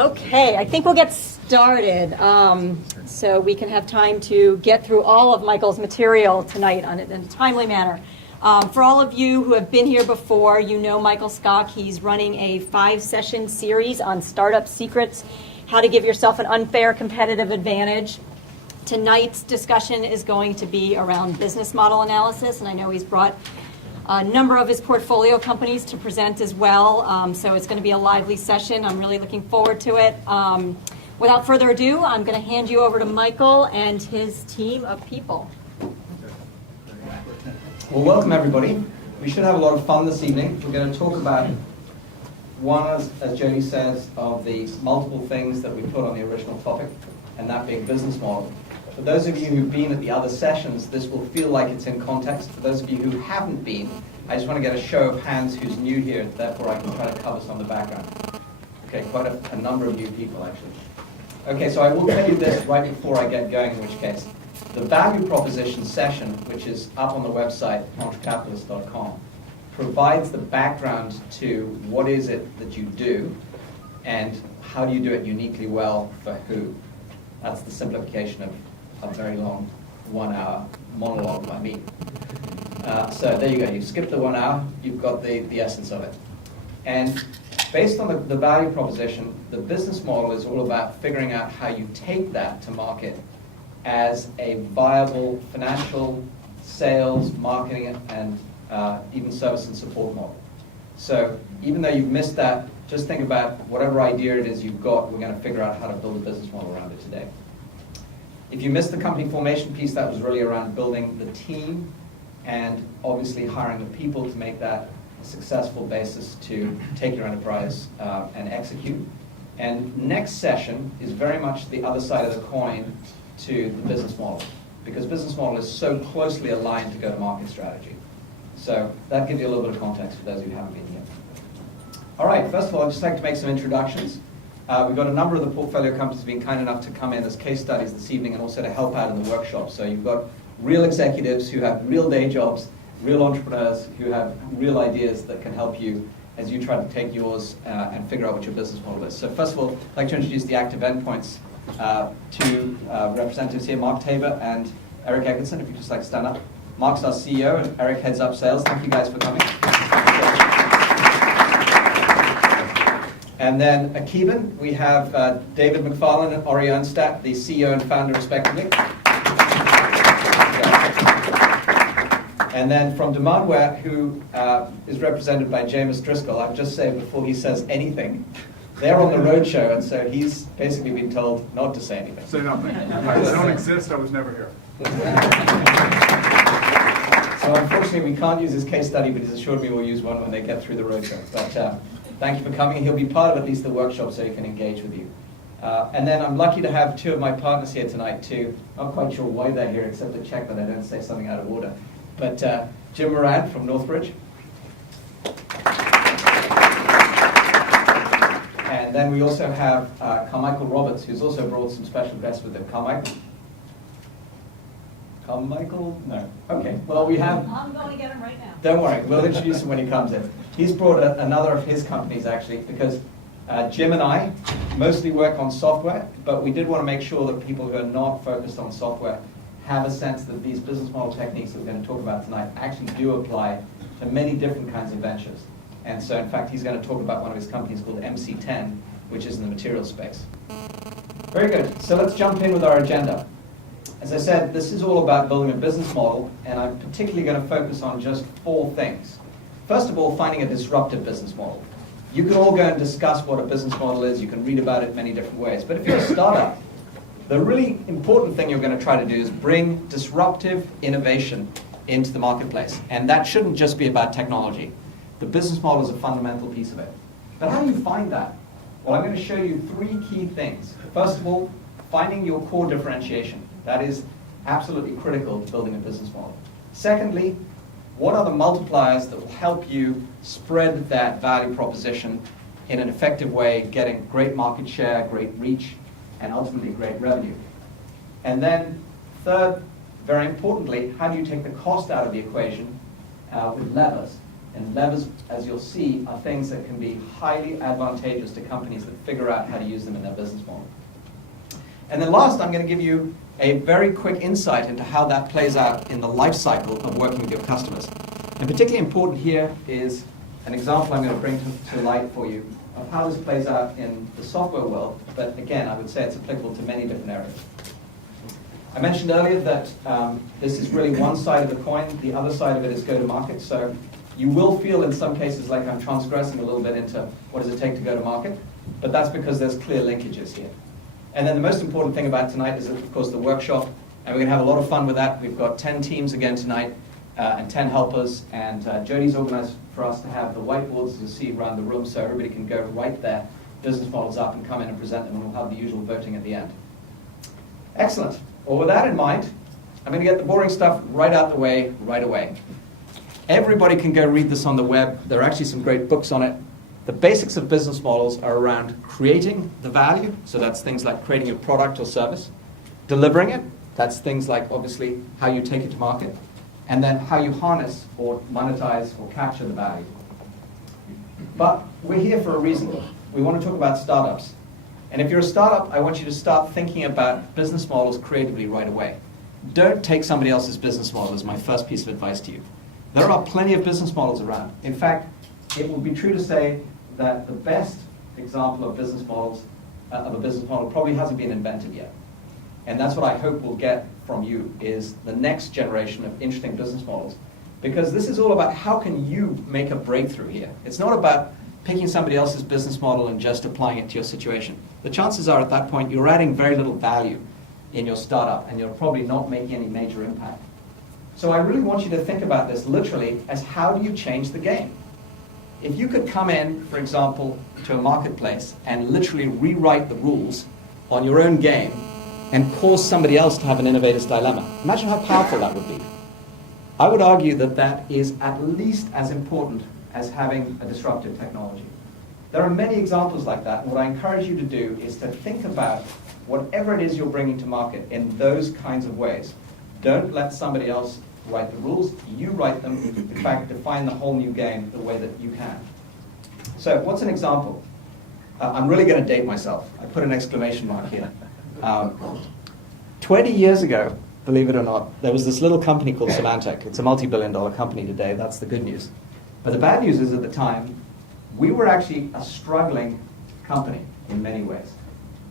Okay, I think we'll get started so we can have time to get through all of Michael's material tonight in a timely manner. For all of you who have been here before, you know Michael Skock. He's running a 5-session series on startup secrets, how to give yourself an unfair competitive advantage. Tonight's discussion is going to be around business model analysis, and I know he's brought a number of his portfolio companies to present as well, so it's going to be a lively session. I'm really looking forward to it. Without further ado, I'm going to hand you over to Michael and his team of people. Well, welcome everybody. We should have a lot of fun this evening. We're going to talk about one, as Jody says, of the multiple things that we put on the original topic, and that being business model. For those of you who've been at the other sessions, this will feel like it's in context. For those of you who haven't been, I just want to get a show of hands who's new here, therefore I can try to cover some of the background. Okay, quite a number of new people actually. Okay, so I will tell you this right before I get going, in which case. The value proposition session, which is up on the website, entrecapitalist.com, provides the background to what is it that you do and how do you do it uniquely well for who. That's the simplification of a very long 1-hour monologue by me. So there you go. You skip the 1 hour, you've got the essence of it. And based on the value proposition, the business model is all about figuring out how you take that to market as a viable financial, sales, marketing, and even service and support model. So even though you've missed that, just think about whatever idea it is you've got, we're going to figure out how to build a business model around it today. If you missed the company formation piece, that was really around building the team and obviously hiring the people to make that a successful basis to take your enterprise and execute. And next session is very much the other side of the coin to the business model, because business model is so closely aligned to go-to-market strategy. So that gives you a little bit of context for those who haven't been here. All right, first of all, I'd just like to make some introductions. We've got a number of the portfolio companies being kind enough to come in as case studies this evening and also to help out in the workshop. So you've got real executives who have real day jobs, real entrepreneurs who have real ideas that can help you as you try to take yours and figure out what your business model is. So first of all, I'd like to introduce the active endpoints. Two representatives here, Mark Tabor and Eric Eggerson, if you'd just like to stand up. Mark's our CEO and Eric heads up sales. Thank you guys for coming. And then at Keban, we have David McFarlane and Ori Ernstadt, the CEO and founder respectively. And then from Demandware, who is represented by James Driscoll, I'll just say before he says anything, they're on the roadshow, and so he's basically been told not to say anything. Say nothing. I don't exist, I was never here. So unfortunately, we can't use his case study, but he's assured me we'll use one when they get through the roadshow. But thank you for coming. He'll be part of at least the workshop so he can engage with you. And then I'm lucky to have two of my partners here tonight, too. Not quite sure why they're here, except to check that I don't say something out of order. But Jim Moran from Northbridge. And then we also have Carmichael Roberts, who's also brought some special guests with him. Carmichael? Carmichael? No. Okay. Well, we have... I'm going to get him right now. Don't worry. We'll introduce him when he comes in. He's brought another of his companies, actually, because Jim and I mostly work on software, but we did want to make sure that people who are not focused on software have a sense that these business model techniques that we're going to talk about tonight actually do apply to many different kinds of ventures. And so, in fact, he's going to talk about one of his companies called MC10, which is in the materials space. Very good. So let's jump in with our agenda. As I said, this is all about building a business model, and I'm particularly going to focus on just 4 things. First of all, finding a disruptive business model. You can all go and discuss what a business model is. You can read about it many different ways. But if you're a startup, the really important thing you're going to try to do is bring disruptive innovation into the marketplace. And that shouldn't just be about technology. The business model is a fundamental piece of it. But how do you find that? Well, I'm going to show you 3 key things. First of all, finding your core differentiation. That is absolutely critical to building a business model. Secondly, what are the multipliers that will help you spread that value proposition in an effective way, getting great market share, great reach, and ultimately great revenue? And then third, very importantly, how do you take the cost out of the equation with levers And levers, as you'll see, are things that can be highly advantageous to companies that figure out how to use them in their business model. And then last, I'm going to give you a very quick insight into how that plays out in the life cycle of working with your customers. And particularly important here is an example I'm going to bring to light for you of how this plays out in the software world. But again, I would say it's applicable to many different areas. I mentioned earlier that this is really one side of the coin. The other side of it is go-to-market. So you will feel in some cases like I'm transgressing a little bit into what does it take to go to market, but that's because there's clear linkages here. And then the most important thing about tonight is, of course, the workshop, and we're going to have a lot of fun with that. We've got 10 teams again tonight and 10 helpers, and Jodie's organized for us to have the whiteboards, as you see, around the room, so everybody can go write their business models up and come in and present them, and we'll have the usual voting at the end. Excellent. Well, with that in mind, I'm going to get the boring stuff right out the way right away. Everybody can go read this on the web. There are actually some great books on it. The basics of business models are around creating the value, so that's things like creating a product or service, delivering it, that's things like obviously how you take it to market, and then how you harness or monetize or capture the value. But we're here for a reason. We want to talk about startups. And if you're a startup, I want you to start thinking about business models creatively right away. Don't take somebody else's business model is my first piece of advice to you. There are plenty of business models around. In fact, it would be true to say that the best example of business models, of a business model probably hasn't been invented yet. And that's what I hope we'll get from you, is the next generation of interesting business models. Because this is all about how can you make a breakthrough here. It's not about picking somebody else's business model and just applying it to your situation. The chances are at that point you're adding very little value in your startup and you're probably not making any major impact. So I really want you to think about this literally as how do you change the game? If you could come in, for example, to a marketplace and literally rewrite the rules on your own game and cause somebody else to have an innovator's dilemma, imagine how powerful that would be. I would argue that that is at least as important as having a disruptive technology. There are many examples like that, and what I encourage you to do is to think about whatever it is you're bringing to market in those kinds of ways. Don't let somebody else write the rules, you write them, in fact, define the whole new game the way that you can. So what's an example? I'm really going to date myself. I put an exclamation mark here. 20 years ago, believe it or not, there was this little company called Symantec. It's a multi-billion-dollar company today. That's the good news. But the bad news is at the time, we were actually a struggling company in many ways.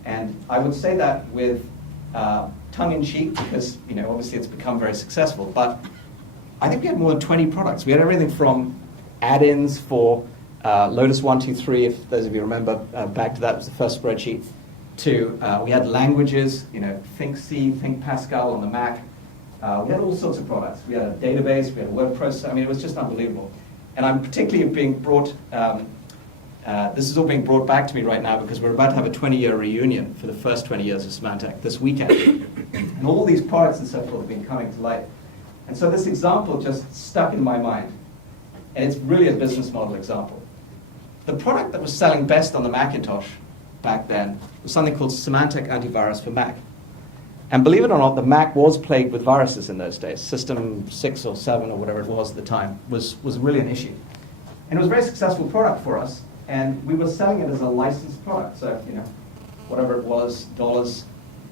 And I would say that with tongue-in-cheek because, obviously it's become very successful. But I think we had more than 20 products. We had everything from add-ins for Lotus 123, if those of you remember, back to that was the first spreadsheet, to we had languages, think C, think Pascal on the Mac. We had all sorts of products. We had a database, we had a word processor. I mean, it was just unbelievable. And I'm particularly being brought, this is all being brought back to me right now because we're about to have a 20-year reunion for the first 20 years of Symantec this weekend. And all these products and so forth have been coming to light. And so this example just stuck in my mind. And it's really a business model example. The product that was selling best on the Macintosh back then was something called Symantec Antivirus for Mac. And believe it or not, the Mac was plagued with viruses in those days. System 6 or 7 or whatever it was at the time was really an issue. And it was a very successful product for us, and we were selling it as a licensed product. So, whatever it was, dollars,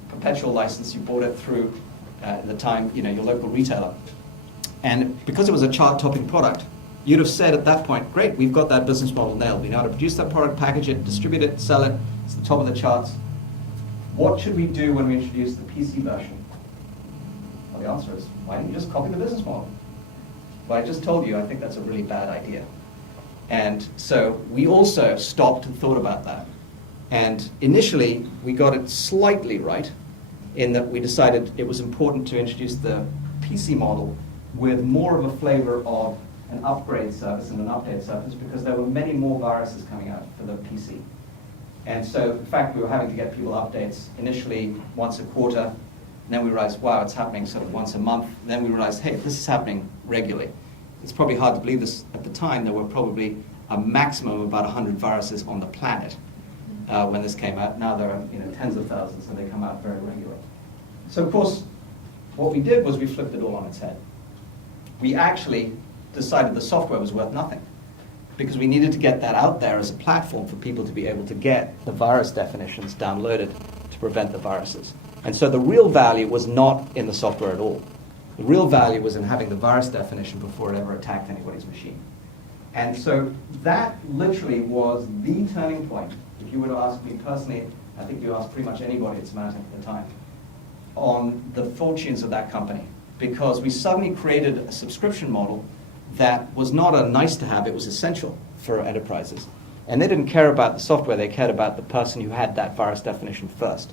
perpetual license, you bought it through, at the time, your local retailer. And because it was a chart-topping product, you'd have said at that point, great, we've got that business model nailed. We know how to produce that product, package it, distribute it, sell it. It's the top of the charts. What should we do when we introduce the PC version? Well, the answer is, why don't you just copy the business model? Well, I just told you, I think that's a really bad idea. And so we also stopped and thought about that. And initially, we got it slightly right in that we decided it was important to introduce the PC model with more of a flavor of an upgrade service and an update service because there were many more viruses coming out for the PC. And so, in fact, we were having to get people updates initially once a quarter, and then we realized, wow, it's happening sort of once a month. And then we realized, hey, this is happening regularly. It's probably hard to believe this. At the time, there were probably a maximum of about 100 viruses on the planet when this came out. Now there are tens of thousands, and they come out very regularly. So, of course, what we did was we flipped it all on its head. We actually decided the software was worth nothing, because we needed to get that out there as a platform for people to be able to get the virus definitions downloaded to prevent the viruses. And so the real value was not in the software at all. The real value was in having the virus definition before it ever attacked anybody's machine. And so that literally was the turning point. If you were to ask me personally, I think you asked pretty much anybody at Symantec at the time, on the fortunes of that company. Because we suddenly created a subscription model that was not a nice to have, it was essential for enterprises. And they didn't care about the software, they cared about the person who had that virus definition first.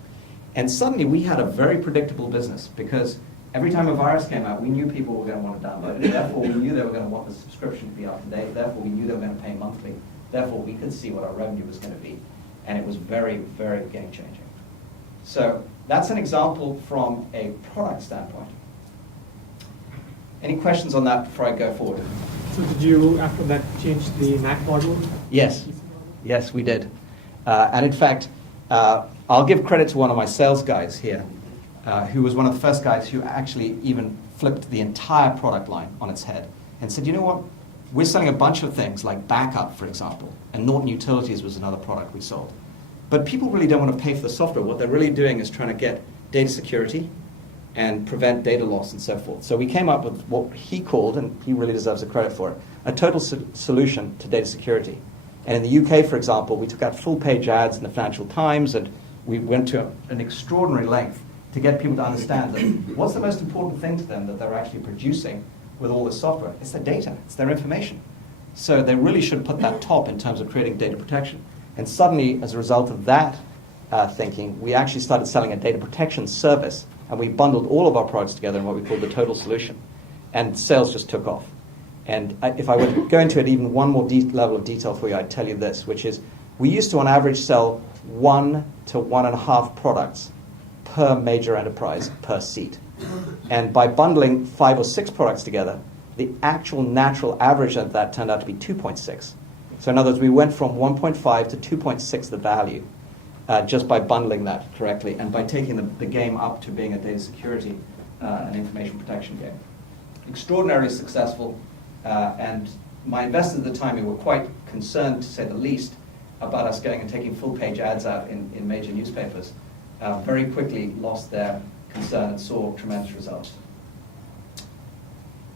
And suddenly we had a very predictable business, because every time a virus came out, we knew people were going to want to download it. Therefore, we knew they were going to want the subscription to be up to date. Therefore, we knew they were going to pay monthly. Therefore, we could see what our revenue was going to be. And it was very, very game-changing. So that's an example from a product standpoint. Any questions on that before I go forward? So did you, after that, change the Mac model? Yes. Yes, we did. And in fact, I'll give credit to one of my sales guys here, who was one of the first guys who actually even flipped the entire product line on its head and said, you know what, we're selling a bunch of things like backup, for example, and Norton Utilities was another product we sold. But people really don't want to pay for the software. What they're really doing is trying to get data security and prevent data loss and so forth. So we came up with what he called, and he really deserves the credit for it, a total solution to data security. And in the UK, for example, we took out full-page ads in the Financial Times, and we went to an extraordinary length to get people to understand that what's the most important thing to them that they're actually producing with all this software? It's their data, it's their information. So they really should put that top in terms of creating data protection. And suddenly, as a result of that thinking, we actually started selling a data protection service, and we bundled all of our products together in what we called the total solution. And sales just took off. And if I were to go into it even one more level of detail for you, I'd tell you this, which is we used to, on average, sell 1 to 1.5 products per major enterprise per seat. And by bundling 5 or 6 products together, the actual natural average of that turned out to be 2.6. So in other words, we went from 1.5 to 2.6 the value just by bundling that correctly and by taking the game up to being a data security and information protection game. Extraordinarily successful, and my investors at the time who were quite concerned, to say the least, about us going and taking full-page ads out in major newspapers, very quickly lost their concern and saw tremendous results.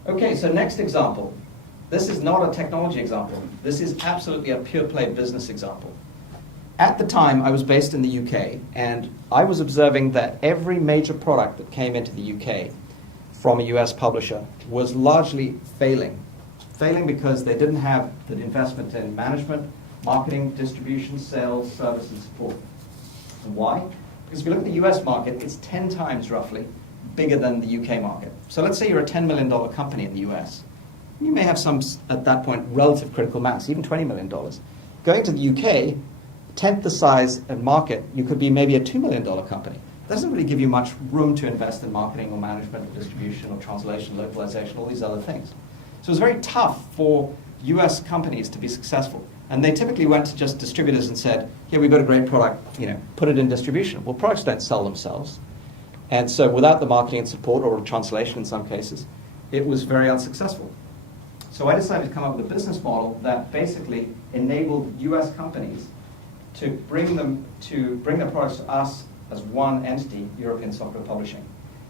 Okay, so next example. This is not a technology example. This is absolutely a pure-play business example. At the time, I was based in the UK, and I was observing that every major product that came into the UK from a US publisher was largely failing. Failing because they didn't have the investment in management, marketing, distribution, sales, service, and support. And why? Because if you look at the US market, it's 10 times roughly bigger than the UK market. So let's say you're a $10 million company in the US. You may have some, at that point, relative critical mass, even $20 million. Going to the UK, tenth the size and market, you could be maybe a $2 million company. It doesn't really give you much room to invest in marketing or management or distribution or translation, localization, all these other things. So it's very tough for US companies to be successful. And they typically went to just distributors and said, here, we've got a great product, put it in distribution. Well, products don't sell themselves. And so without the marketing and support, or translation in some cases, it was very unsuccessful. So I decided to come up with a business model that basically enabled US companies to bring their products to us as one entity, European Software Publishing.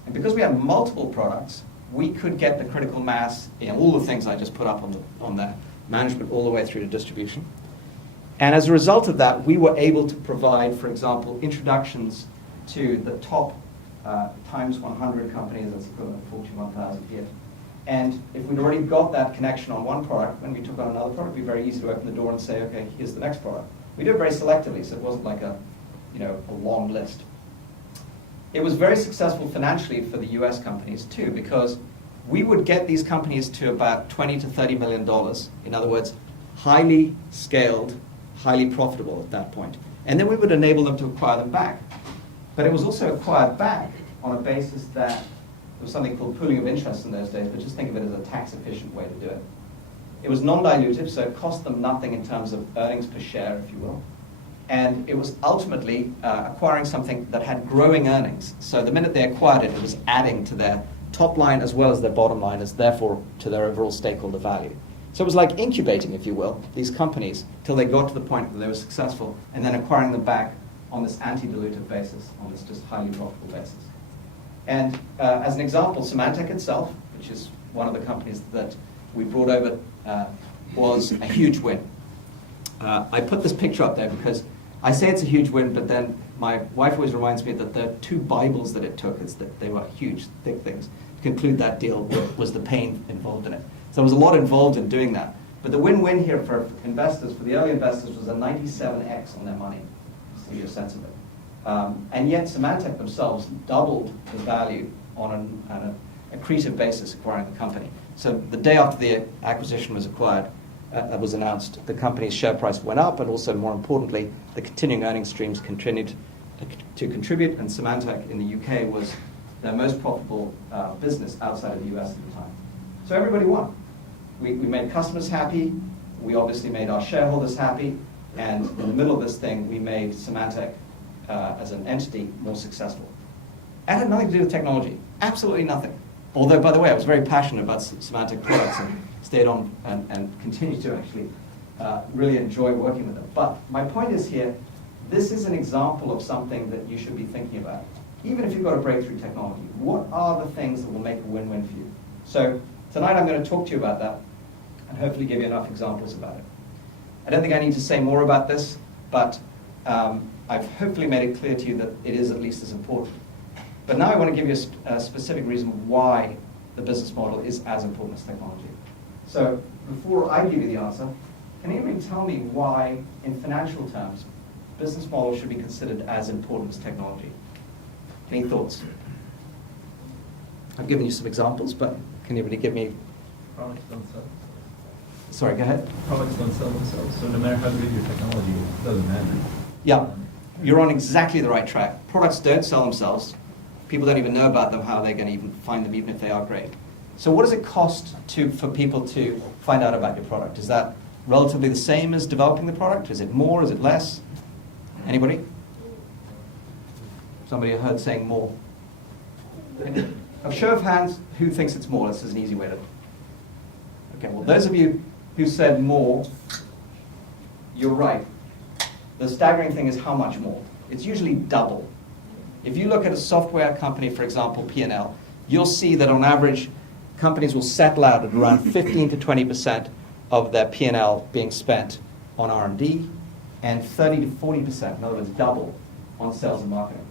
And because we had multiple products, we could get the critical mass in all the things I just put up on that, management all the way through to distribution. And as a result of that, we were able to provide, for example, introductions to the top times 100 companies, that's equivalent to 41,000 here. And if we'd already got that connection on one product, when we took on another product, it'd be very easy to open the door and say, okay, here's the next product. We did it very selectively, so it wasn't like a long list. It was very successful financially for the US companies too, because we would get these companies to about $20 to $30 million. In other words, highly scaled, highly profitable at that point. And then we would enable them to acquire them back. But it was also acquired back on a basis that there was something called pooling of interest in those days, but just think of it as a tax-efficient way to do it. It was non-dilutive, so it cost them nothing in terms of earnings per share, if you will. And it was ultimately acquiring something that had growing earnings. So the minute they acquired it, it was adding to their top line as well as their bottom line, as therefore to their overall stakeholder value. So it was like incubating, if you will, these companies till they got to the point where they were successful, and then acquiring them back on this anti-dilutive basis, on this just highly profitable basis. And as an example, Symantec itself, which is one of the companies that we brought over, was a huge win. I put this picture up there because I say it's a huge win, but then my wife always reminds me that the two Bibles that it took, is that they were huge, thick things. To conclude that deal was the pain involved in it. So there was a lot involved in doing that. But the win-win here for investors, for the early investors, was a 97x on their money, just to give you a sense of it. And yet Symantec themselves doubled the value on an accretive basis acquiring the company. So the day after the acquisition was acquired, was announced, the company's share price went up, and also, more importantly, the continuing earnings streams continued to contribute, and Symantec in the UK was their most profitable business outside of the US at the time. So everybody won. We made customers happy, we obviously made our shareholders happy, and in the middle of this thing, we made Symantec as an entity more successful. It had nothing to do with technology, absolutely nothing. Although, by the way, I was very passionate about Symantec products and stayed on and continue to actually really enjoy working with them. But my point is here, this is an example of something that you should be thinking about. Even if you've got a breakthrough technology, what are the things that will make a win-win for you? So tonight I'm going to talk to you about that and hopefully give you enough examples about it. I don't think I need to say more about this, but I've hopefully made it clear to you that it is at least as important. But now I want to give you a specific reason why the business model is as important as technology. So before I give you the answer, can anybody tell me why, in financial terms, business models should be considered as important as technology? Any thoughts? I've given you some examples, but can anybody give me... Products don't sell. Sorry, go ahead. Products don't sell themselves, so no matter how good your technology is, it doesn't matter. Yeah, you're on exactly the right track. Products don't sell themselves. People don't even know about them, how they're going to even find them, even if they are great. So what does it cost for people to find out about your product? Is that relatively the same as developing the product? Is it more? Is it less? Anybody? Somebody I heard saying more. A show of hands, who thinks it's more? This is an easy way to... Okay, well, those of you who said more, you're right. The staggering thing is how much more. It's usually double. If you look at a software company, for example, P&L, you'll see that on average, companies will settle out at around 15 to 20% of their P&L being spent on R&D, and 30 to 40%, in other words, double, on sales and marketing.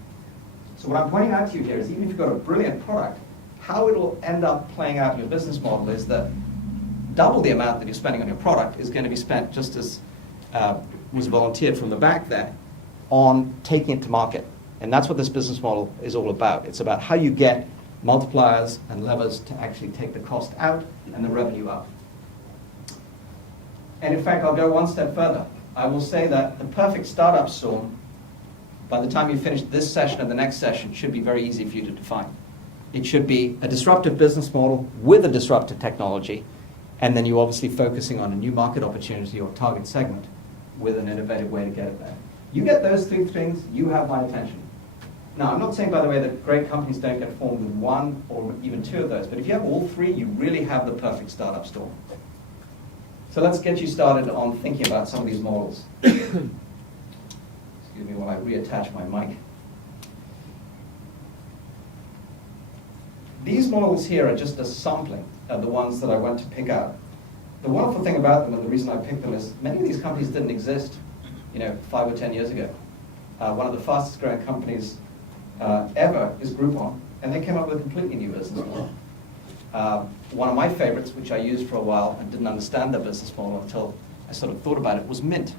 So what I'm pointing out to you here is, even if you've got a brilliant product, how it'll end up playing out in your business model is that double the amount that you're spending on your product is going to be spent, just as was volunteered from the back there, on taking it to market. And that's what this business model is all about. It's about how you get multipliers and levers to actually take the cost out and the revenue up. And in fact, I'll go one step further. I will say that the perfect startup storm, by the time you finish this session and the next session, should be very easy for you to define. It should be a disruptive business model with a disruptive technology, and then you're obviously focusing on a new market opportunity or target segment with an innovative way to get it there. You get those three things, you have my attention. Now, I'm not saying, by the way, that great companies don't get formed with one or even two of those, but if you have all three, you really have the perfect startup storm. So let's get you started on thinking about some of these models. Excuse me while I reattach my mic. These models here are just a sampling of the ones that I went to pick out. The wonderful thing about them, and the reason I picked them, is many of these companies didn't exist 5 or 10 years ago. One of the fastest growing companies ever is Groupon, and they came up with a completely new business model. One of my favorites, which I used for a while and didn't understand their business model until I sort of thought about it, was Mint.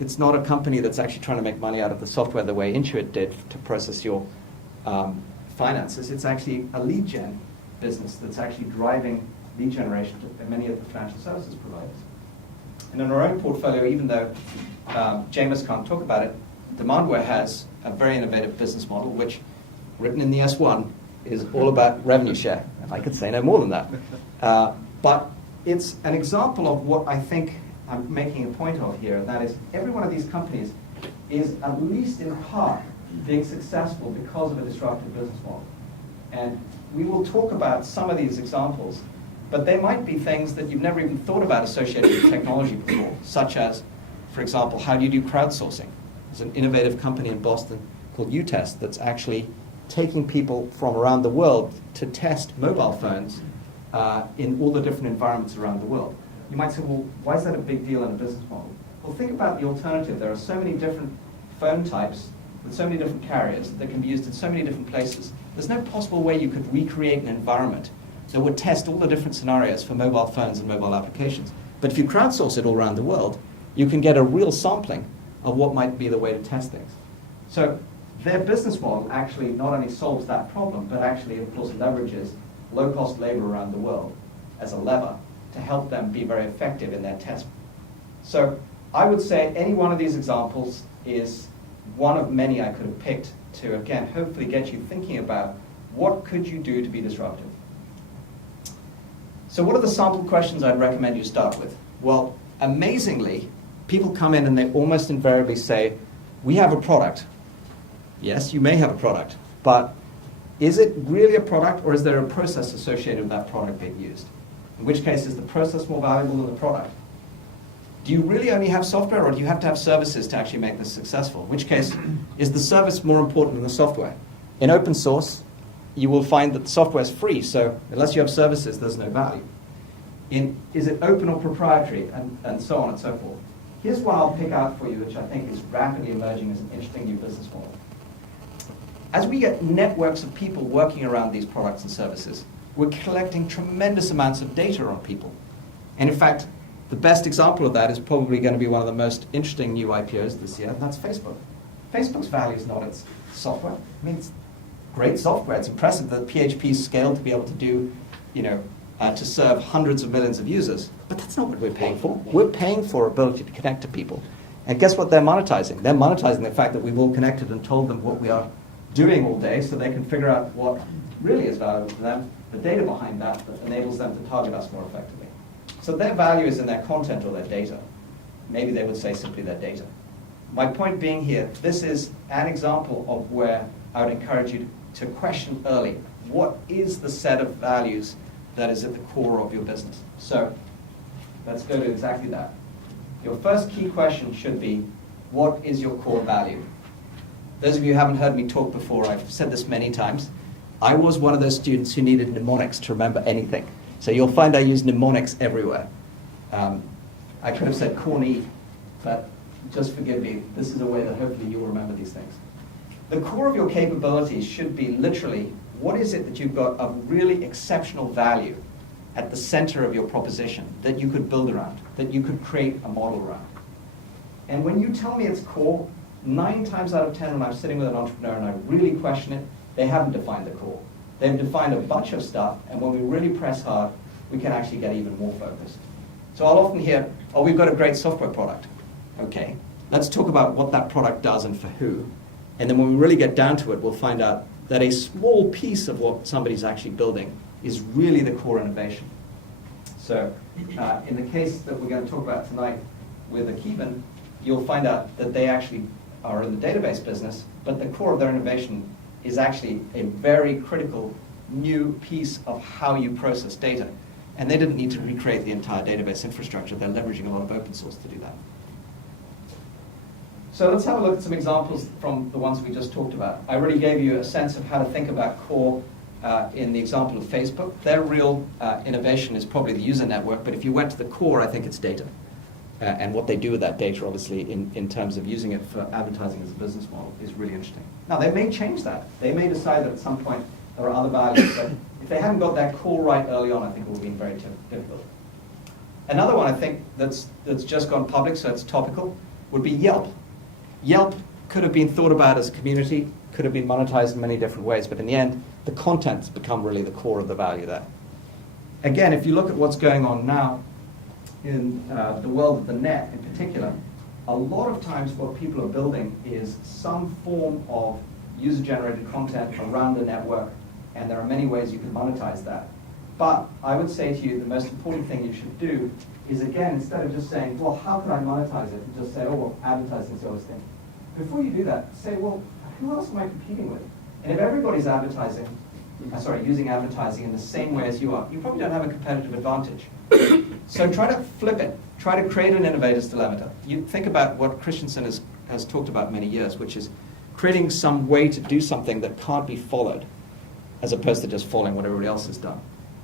It's not a company that's actually trying to make money out of the software the way Intuit did to process your finances. It's actually a lead gen business that's actually driving lead generation to many of the financial services providers. And in our own portfolio, even though Jameis can't talk about it, Demandware has a very innovative business model, which, written in the S1, is all about revenue share. And I could say no more than that. But it's an example of what I think I'm making a point of here, and that is every one of these companies is at least in part being successful because of a disruptive business model. And we will talk about some of these examples, but they might be things that you've never even thought about associated with technology before, such as, for example, how do you do crowdsourcing? There's an innovative company in Boston called UTest that's actually taking people from around the world to test mobile phones in all the different environments around the world. You might say, well, why is that a big deal in a business model? Well, think about the alternative. There are so many different phone types with so many different carriers that can be used in so many different places. There's no possible way you could recreate an environment that would test all the different scenarios for mobile phones and mobile applications. But if you crowdsource it all around the world, you can get a real sampling of what might be the way to test things. So their business model actually not only solves that problem, but actually, of course, leverages low-cost labor around the world as a lever to help them be very effective in their test. So I would say any one of these examples is one of many I could have picked to, again, hopefully get you thinking about what could you do to be disruptive. So what are the sample questions I'd recommend you start with? Well, amazingly, people come in and they almost invariably say, we have a product. Yes, you may have a product, but is it really a product, or is there a process associated with that product being used? In which case, is the process more valuable than the product? Do you really only have software, or do you have to have services to actually make this successful? In which case, is the service more important than the software? In open source, you will find that the software is free, so unless you have services, there's no value. Is it open or proprietary, and so on and so forth? Here's one I'll pick out for you, which I think is rapidly emerging as an interesting new business model. As we get networks of people working around these products and services, we're collecting tremendous amounts of data on people. And in fact, the best example of that is probably going to be one of the most interesting new IPOs this year, and that's Facebook. Facebook's value is not its software. I mean, it's great software. It's impressive that PHP is scaled to be able to do, to serve hundreds of millions of users. But that's not what we're paying for. We're paying for ability to connect to people. And guess what they're monetizing? They're monetizing the fact that we've all connected and told them what we are doing all day, so they can figure out what really is valuable to them, the data behind that enables them to target us more effectively. So their value is in their content or their data. Maybe they would say simply their data. My point being here, this is an example of where I would encourage you to question early, what is the set of values that is at the core of your business? So let's go to exactly that. Your first key question should be, what is your core value? Those of you who haven't heard me talk before, I've said this many times. I was one of those students who needed mnemonics to remember anything. So you'll find I use mnemonics everywhere. I could have said corny, but just forgive me. This is a way that hopefully you'll remember these things. The core of your capabilities should be literally, what is it that you've got of really exceptional value at the center of your proposition that you could build around, that you could create a model around? And when you tell me it's core, 9 times out of 10 when I'm sitting with an entrepreneur and I really question it, they haven't defined the core. They've defined a bunch of stuff, and when we really press hard, we can actually get even more focused. So I'll often hear, oh, we've got a great software product. Okay, let's talk about what that product does and for who. And then when we really get down to it, we'll find out that a small piece of what somebody's actually building is really the core innovation. So in the case that we're going to talk about tonight with Akiban, you'll find out that they actually are in the database business, but the core of their innovation is actually a very critical new piece of how you process data. And they didn't need to recreate the entire database infrastructure. They're leveraging a lot of open source to do that. So let's have a look at some examples from the ones we just talked about. I already gave you a sense of how to think about core in the example of Facebook. Their real innovation is probably the user network, but if you went to the core, I think it's data. And what they do with that data, obviously, in terms of using it for advertising as a business model is really interesting. Now, they may change that. They may decide that at some point there are other values, but if they hadn't got that core right early on, I think it would have been very difficult. Another one I think that's just gone public, so it's topical, would be Yelp. Yelp could have been thought about as a community, could have been monetized in many different ways, but in the end, the content's become really the core of the value there. Again, if you look at what's going on now in the world of the net in particular, a lot of times what people are building is some form of user-generated content around the network, and there are many ways you can monetize that. But I would say to you, the most important thing you should do is, again, instead of just saying, well, how can I monetize it? And just say, oh, well, advertising is always thing. Before you do that, say, well, who else am I competing with? And if everybody's advertising, using advertising in the same way as you are, you probably don't have a competitive advantage. So try to flip it. Try to create an innovator's dilemma. You think about what Christensen has talked about many years, which is creating some way to do something that can't be followed, as opposed to just following what everybody else has done.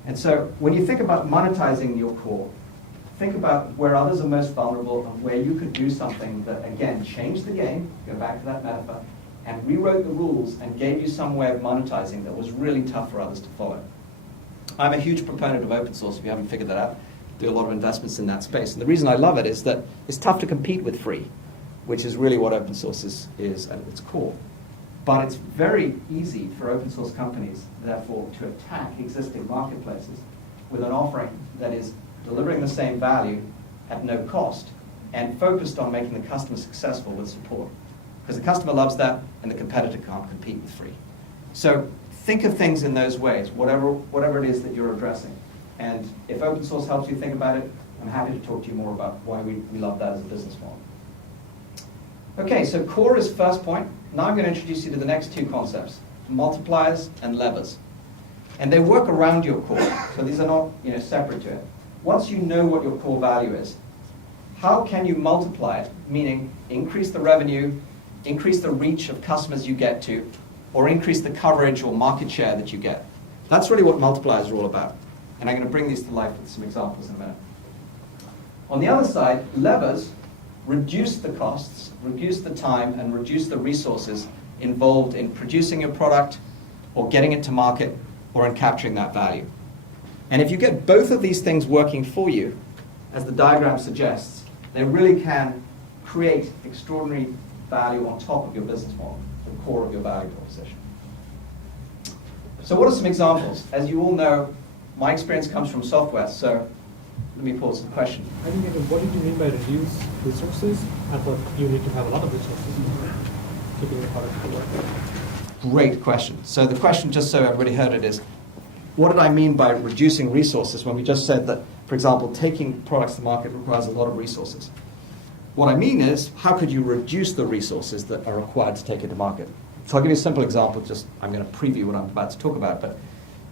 And so when you think about monetizing your core, think about where others are most vulnerable and where you could do something that, again, changed the game, go back to that metaphor, and rewrote the rules and gave you some way of monetizing that was really tough for others to follow. I'm a huge proponent of open source, if you haven't figured that out. Do a lot of investments in that space. And the reason I love it is that it's tough to compete with free, which is really what open source is at its core. But it's very easy for open source companies, therefore, to attack existing marketplaces with an offering that is delivering the same value at no cost and focused on making the customer successful with support. Because the customer loves that and the competitor can't compete with free. So think of things in those ways, whatever it is that you're addressing. And if open source helps you think about it, I'm happy to talk to you more about why we love that as a business model. Okay, so core is first point. Now I'm going to introduce you to the next two concepts, multipliers and levers. And they work around your core, so these are not separate to it. Once you know what your core value is, how can you multiply it, meaning increase the revenue, increase the reach of customers you get to, or increase the coverage or market share that you get? That's really what multipliers are all about. And I'm going to bring these to life with some examples in a minute. On the other side, levers reduce the costs, reduce the time, and reduce the resources involved in producing your product or getting it to market or in capturing that value. And if you get both of these things working for you, as the diagram suggests, they really can create extraordinary value on top of your business model, the core of your value proposition. So what are some examples? As you all know, my experience comes from software, so let me pose the question. I think, what did you mean by reduce resources? I thought you need to have a lot of resources to keeping the product to work. Great question. So the question, just so everybody heard it, is what did I mean by reducing resources when we just said that, for example, taking products to market requires a lot of resources? What I mean is, how could you reduce the resources that are required to take it to market? So I'll give you a simple example, I'm going to preview what I'm about to talk about, but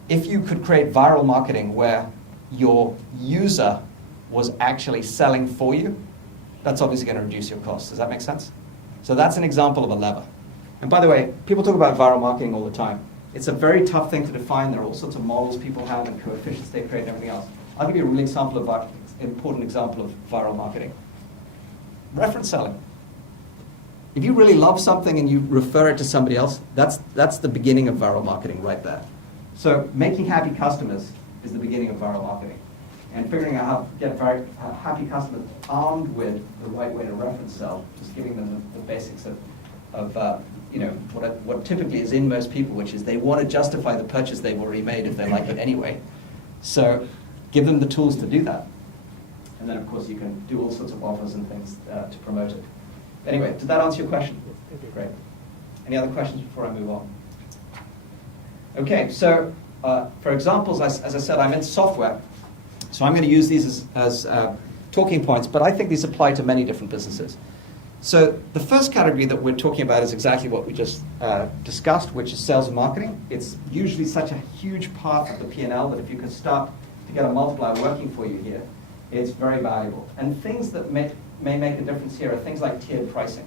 if you could create viral marketing where your user was actually selling for you, that's obviously going to reduce your costs. Does that make sense? So that's an example of a lever. And by the way, people talk about viral marketing all the time. It's a very tough thing to define. There are all sorts of models people have and coefficients they create and everything else. I'll give you a really important example of viral marketing. Reference selling. If you really love something and you refer it to somebody else, that's the beginning of viral marketing right there. So making happy customers is the beginning of viral marketing. And figuring out how to get very happy customers armed with the right way to reference sell, just giving them the basics of what typically is in most people, which is they want to justify the purchase they've already made if they like it anyway. So give them the tools to do that. And then, of course, you can do all sorts of offers and things to promote it. Anyway, did that answer your question? Thank you. Great. Any other questions before I move on? Okay, so for examples, as I said, I'm in software. So I'm going to use these as talking points, but I think these apply to many different businesses. So the first category that we're talking about is exactly what we just discussed, which is sales and marketing. It's usually such a huge part of the P&L that if you could start to get a multiplier working for you here, it's very valuable. And things that may make a difference here are things like tiered pricing.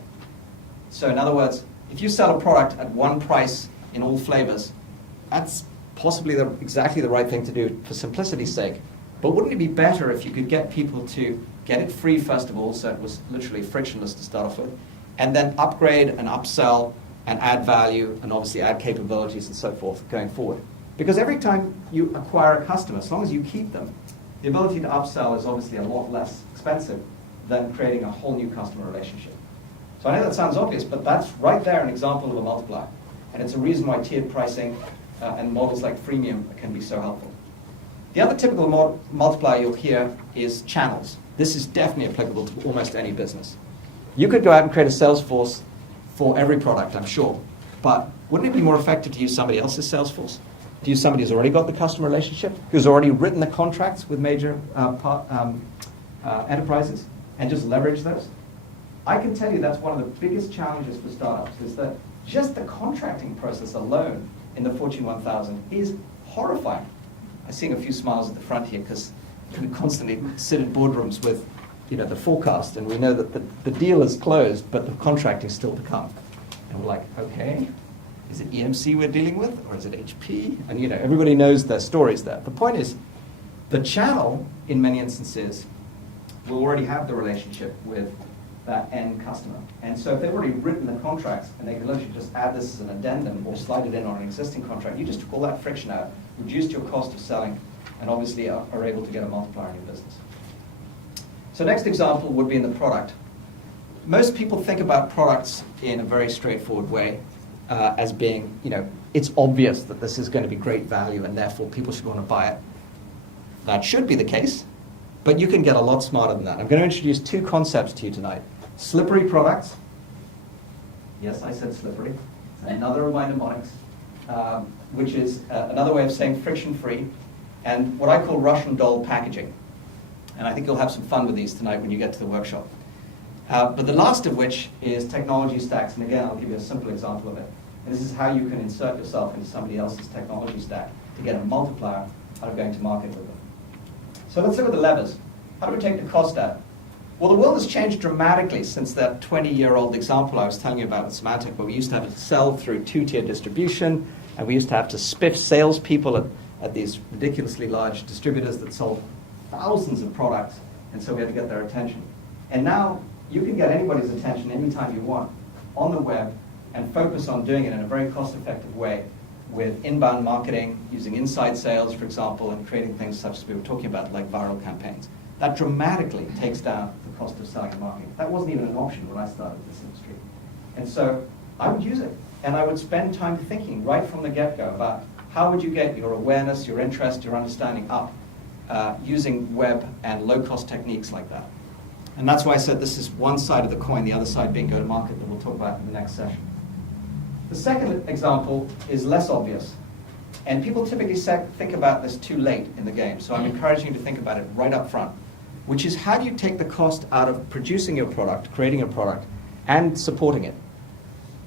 So in other words, if you sell a product at one price in all flavors, that's possibly exactly the right thing to do for simplicity's sake. But wouldn't it be better if you could get people to get it free, first of all, so it was literally frictionless to start off with, and then upgrade and upsell and add value and obviously add capabilities and so forth going forward? Because every time you acquire a customer, as long as you keep them, the ability to upsell is obviously a lot less expensive than creating a whole new customer relationship. So I know that sounds obvious, but that's right there an example of a multiplier. And it's a reason why tiered pricing and models like freemium can be so helpful. The other typical multiplier you'll hear is channels. This is definitely applicable to almost any business. You could go out and create a sales force for every product, I'm sure. But wouldn't it be more effective to use somebody else's sales force? To use somebody who's already got the customer relationship, who's already written the contracts with major enterprises, and just leverage those? I can tell you that's one of the biggest challenges for startups, is that just the contracting process alone in the Fortune 1000 is horrifying. I'm seeing a few smiles at the front here because we constantly sit in boardrooms with the forecast, and we know that the deal is closed, but the contract is still to come. And we're like, okay, is it EMC we're dealing with, or is it HP? And everybody knows their stories there. The point is, the channel, in many instances, will already have the relationship with that end customer. And so if they've already written the contracts, and they can literally just add this as an addendum or slide it in on an existing contract, you just took all that friction out, reduced your cost of selling, and obviously are able to get a multiplier in your business. So next example would be in the product. Most people think about products in a very straightforward way, as being, it's obvious that this is going to be great value and therefore people should want to buy it. That should be the case, but you can get a lot smarter than that. I'm going to introduce two concepts to you tonight. Slippery products. Yes, I said slippery. Another of my mnemonics, which is another way of saying friction-free, and what I call Russian doll packaging. And I think you'll have some fun with these tonight when you get to the workshop. But the last of which is technology stacks. And again, I'll give you a simple example of it. And this is how you can insert yourself into somebody else's technology stack to get a multiplier out of going to market with them. So let's look at the levers. How do we take the cost out? Well, the world has changed dramatically since that 20-year-old example I was telling you about with Symantec, where we used to have to sell through two-tier distribution, and we used to have to spiff salespeople at these ridiculously large distributors that sold thousands of products, and so we had to get their attention. And now you can get anybody's attention anytime you want on the web and focus on doing it in a very cost-effective way with inbound marketing, using inside sales, for example, and creating things such as we were talking about, like viral campaigns. That dramatically takes down the cost of selling and marketing. That wasn't even an option when I started this industry. And so I would use it, and I would spend time thinking right from the get-go about how would you get your awareness, your interest, your understanding up using web and low-cost techniques like that. And that's why I said this is one side of the coin, the other side being go-to-market, that we'll talk about in the next session. The second example is less obvious, and people typically think about this too late in the game, so I'm encouraging you to think about it right up front, which is how do you take the cost out of producing your product, creating a product, and supporting it?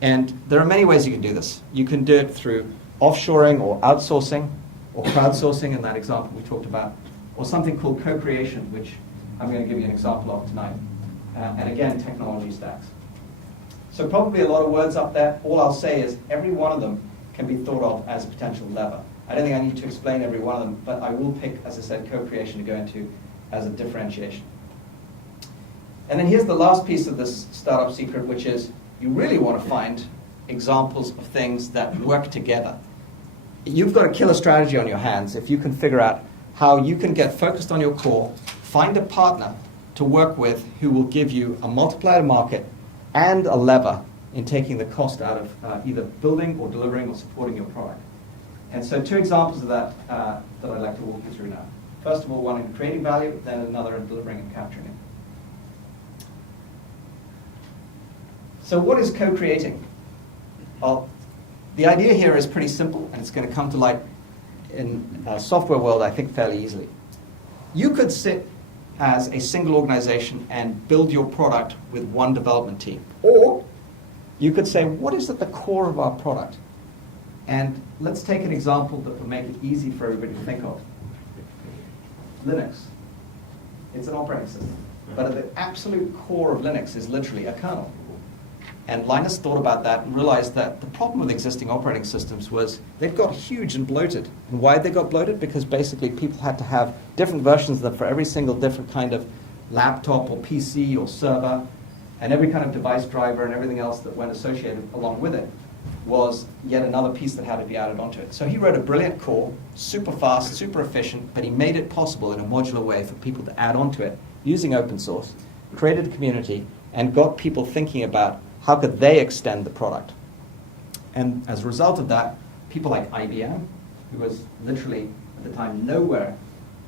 And there are many ways you can do this. You can do it through offshoring or outsourcing or crowdsourcing in that example we talked about, or something called co-creation, which I'm going to give you an example of tonight. And again, technology stacks. So probably a lot of words up there. All I'll say is every one of them can be thought of as a potential lever. I don't think I need to explain every one of them, but I will pick, as I said, co-creation to go into as a differentiation. And then here's the last piece of this startup secret, which is you really want to find examples of things that work together. You've got a killer strategy on your hands if you can figure out how you can get focused on your core, find a partner to work with who will give you a multiplier to market and a lever in taking the cost out of either building or delivering or supporting your product. And so two examples of that that I'd like to walk you through now. First of all, one in creating value, then another in delivering and capturing it. So what is co-creating? Well, the idea here is pretty simple, and it's going to come to light in a software world, I think, fairly easily. You could sit as a single organization and build your product with one development team. Or you could say, what is at the core of our product? And let's take an example that will make it easy for everybody to think of. Linux. It's an operating system. But at the absolute core of Linux is literally a kernel. And Linus thought about that and realized that the problem with existing operating systems was they'd got huge and bloated. And why they got bloated? Because basically people had to have different versions of them for every single different kind of laptop or PC or server, and every kind of device driver and everything else that went associated along with it was yet another piece that had to be added onto it. So he wrote a brilliant core, super fast, super efficient, but he made it possible in a modular way for people to add onto it using open source, created a community, and got people thinking about how could they extend the product. And as a result of that, people like IBM, who was literally at the time nowhere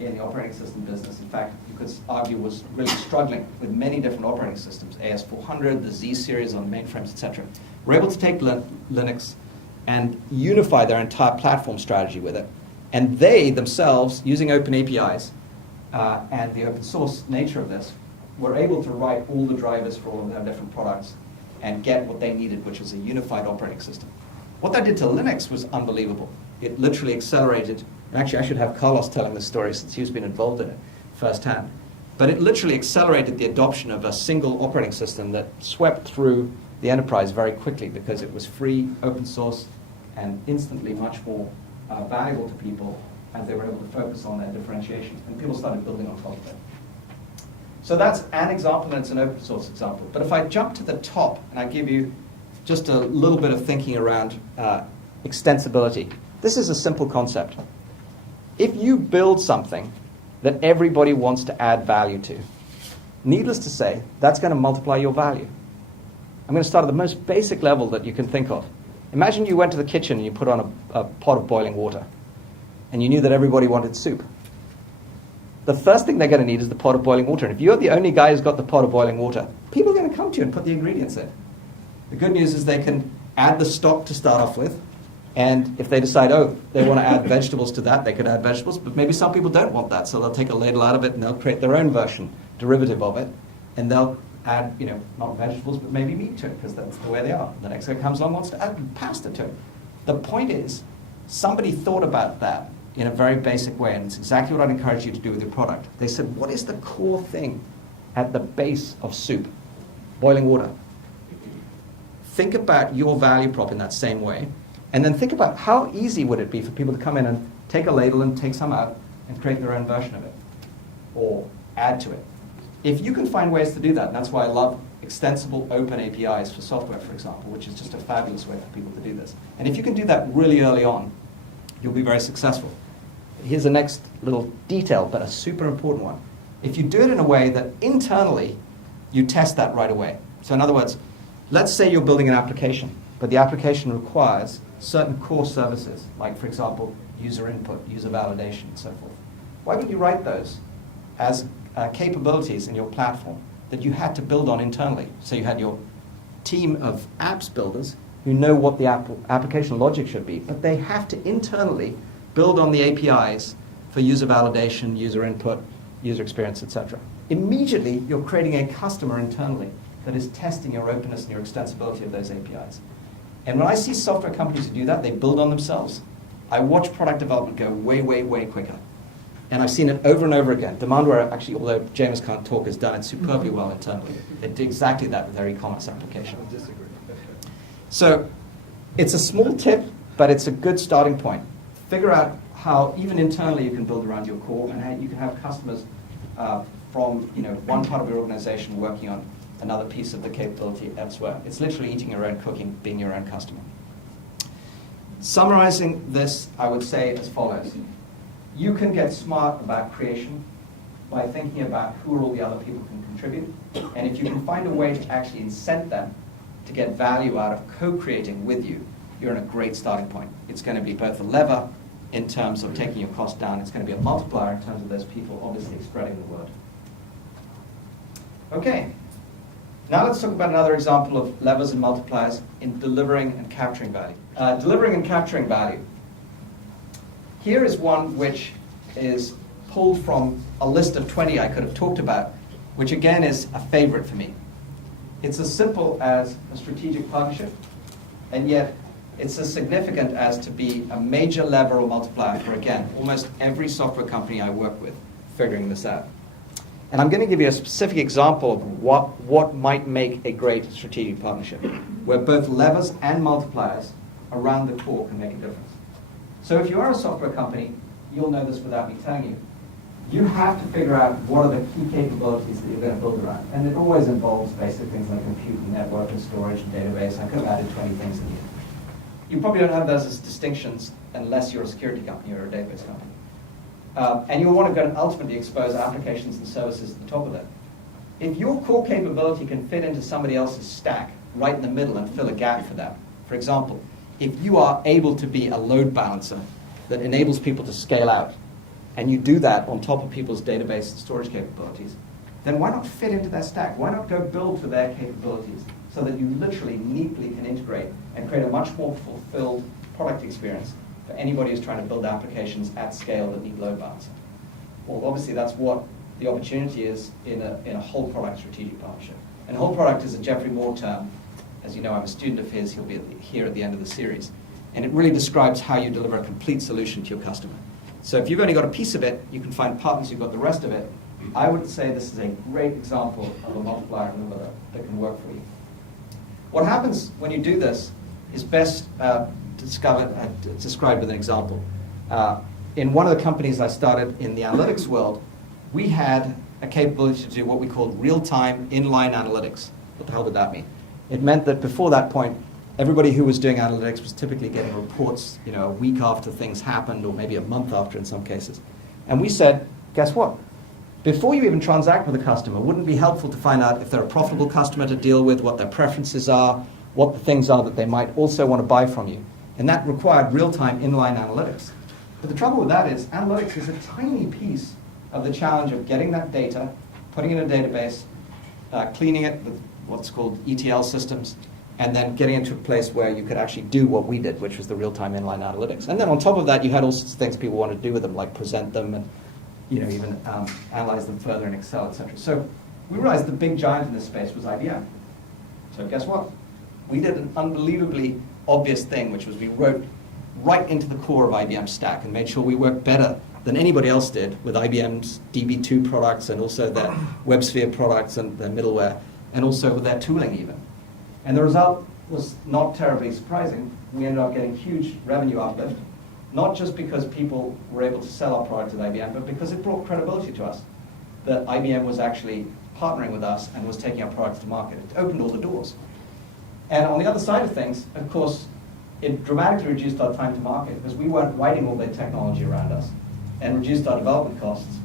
in the operating system business, in fact, you could argue was really struggling with many different operating systems, AS400, the Z series on mainframes, etc., were able to take Linux and unify their entire platform strategy with it. And they themselves, using open APIs and the open source nature of this, were able to write all the drivers for all of their different products and get what they needed, which was a unified operating system. What that did to Linux was unbelievable. It literally accelerated. Actually, I should have Carlos telling the story since he's been involved in it firsthand. But it literally accelerated the adoption of a single operating system that swept through the enterprise very quickly because it was free, open source, and instantly much more valuable to people as they were able to focus on their differentiation. And people started building on top of it. So that's an example, and it's an open source example. But if I jump to the top and I give you just a little bit of thinking around extensibility, this is a simple concept. If you build something that everybody wants to add value to, needless to say, that's going to multiply your value. I'm going to start at the most basic level that you can think of. Imagine you went to the kitchen and you put on a pot of boiling water, and you knew that everybody wanted soup. The first thing they're going to need is the pot of boiling water. And if you're the only guy who's got the pot of boiling water, people are going to come to you and put the ingredients in. The good news is they can add the stock to start off with. And if they decide, oh, they want to add vegetables to that, they could add vegetables. But maybe some people don't want that. So they'll take a ladle out of it and they'll create their own version, derivative of it. And they'll add, not vegetables, but maybe meat to it because that's the way they are. The next guy comes along wants to add pasta to it. The point is, somebody thought about that in a very basic way, and it's exactly what I'd encourage you to do with your product. They said, what is the core thing at the base of soup? Boiling water. Think about your value prop in that same way, and then think about how easy would it be for people to come in and take a ladle and take some out and create their own version of it, or add to it. If you can find ways to do that, and that's why I love extensible open APIs for software, for example, which is just a fabulous way for people to do this. And if you can do that really early on, you'll be very successful. Here's the next little detail, but a super important one. If you do it in a way that internally you test that right away. So in other words, let's say you're building an application, but the application requires certain core services, like, for example, user input, user validation, and so forth. Why wouldn't you write those as capabilities in your platform that you had to build on internally? So you had your team of apps builders who know what the application logic should be, but they have to internally build on the APIs for user validation, user input, user experience, etc. Immediately, you're creating a customer internally that is testing your openness and your extensibility of those APIs. And when I see software companies who do that, they build on themselves. I watch product development go way, way, way quicker. And I've seen it over and over again. Demandware, actually, although James can't talk, has done it superbly well internally. They do exactly that with their e-commerce application. So it's a small tip, but it's a good starting point. Figure out how, even internally, you can build around your core, and how you can have customers from one part of your organization working on another piece of the capability elsewhere. It's literally eating your own cooking, being your own customer. Summarizing this, I would say as follows. You can get smart about creation by thinking about who are all the other people who can contribute. And if you can find a way to actually incent them to get value out of co-creating with you, you're in a great starting point. It's going to be both a lever in terms of taking your cost down. It's going to be a multiplier in terms of those people obviously spreading the word. Okay. Now let's talk about another example of levers and multipliers in delivering and capturing value. Delivering and capturing value. Here is one which is pulled from a list of 20 I could have talked about, which again is a favorite for me. It's as simple as a strategic partnership, and yet it's as significant as to be a major lever or multiplier for, again, almost every software company I work with figuring this out. And I'm going to give you a specific example of what might make a great strategic partnership, where both levers and multipliers around the core can make a difference. So if you are a software company, you'll know this without me telling you. You have to figure out what are the key capabilities that you're going to build around. And it always involves basic things like compute and network and storage and database. I could have added 20 things in here. You probably don't have those as distinctions unless you're a security company or a database company. And you'll want to go and ultimately expose applications and services at the top of that. If your core capability can fit into somebody else's stack right in the middle and fill a gap for them, for example, if you are able to be a load balancer that enables people to scale out, and you do that on top of people's database and storage capabilities, then why not fit into their stack? Why not go build for their capabilities so that you literally neatly can integrate and create a much more fulfilled product experience for anybody who's trying to build applications at scale that need load balancing? Well, obviously that's what the opportunity is in a whole product strategic partnership. And whole product is a Geoffrey Moore term. As you know, I'm a student of his. He'll be here at the end of the series. And it really describes how you deliver a complete solution to your customer. So if you've only got a piece of it, you can find partners who've got the rest of it. I would say this is a great example of a multiplier and limiter that can work for you. What happens when you do this is best described with an example. In one of the companies I started in the analytics world, we had a capability to do what we called real-time inline analytics. What the hell did that mean? It meant that before that point, everybody who was doing analytics was typically getting reports, a week after things happened, or maybe a month after in some cases. And we said, guess what? Before you even transact with a customer, wouldn't it be helpful to find out if they're a profitable customer to deal with, what their preferences are, what the things are that they might also want to buy from you? And that required real-time inline analytics. But the trouble with that is, analytics is a tiny piece of the challenge of getting that data, putting it in a database, cleaning it with what's called ETL systems, and then getting into a place where you could actually do what we did, which was the real-time inline analytics. And then on top of that, you had all sorts of things people wanted to do with them, like present them and even analyze them further in Excel, etc. So we realized the big giant in this space was IBM. So guess what? We did an unbelievably obvious thing, which was we wrote right into the core of IBM's stack and made sure we worked better than anybody else did with IBM's DB2 products and also their WebSphere products and their middleware, and also with their tooling even. And the result was not terribly surprising. We ended up getting huge revenue uplift, not just because people were able to sell our product at IBM, but because it brought credibility to us, that IBM was actually partnering with us and was taking our products to market. It opened all the doors. And on the other side of things, of course, it dramatically reduced our time to market because we weren't writing all their technology around us, and reduced our development costs,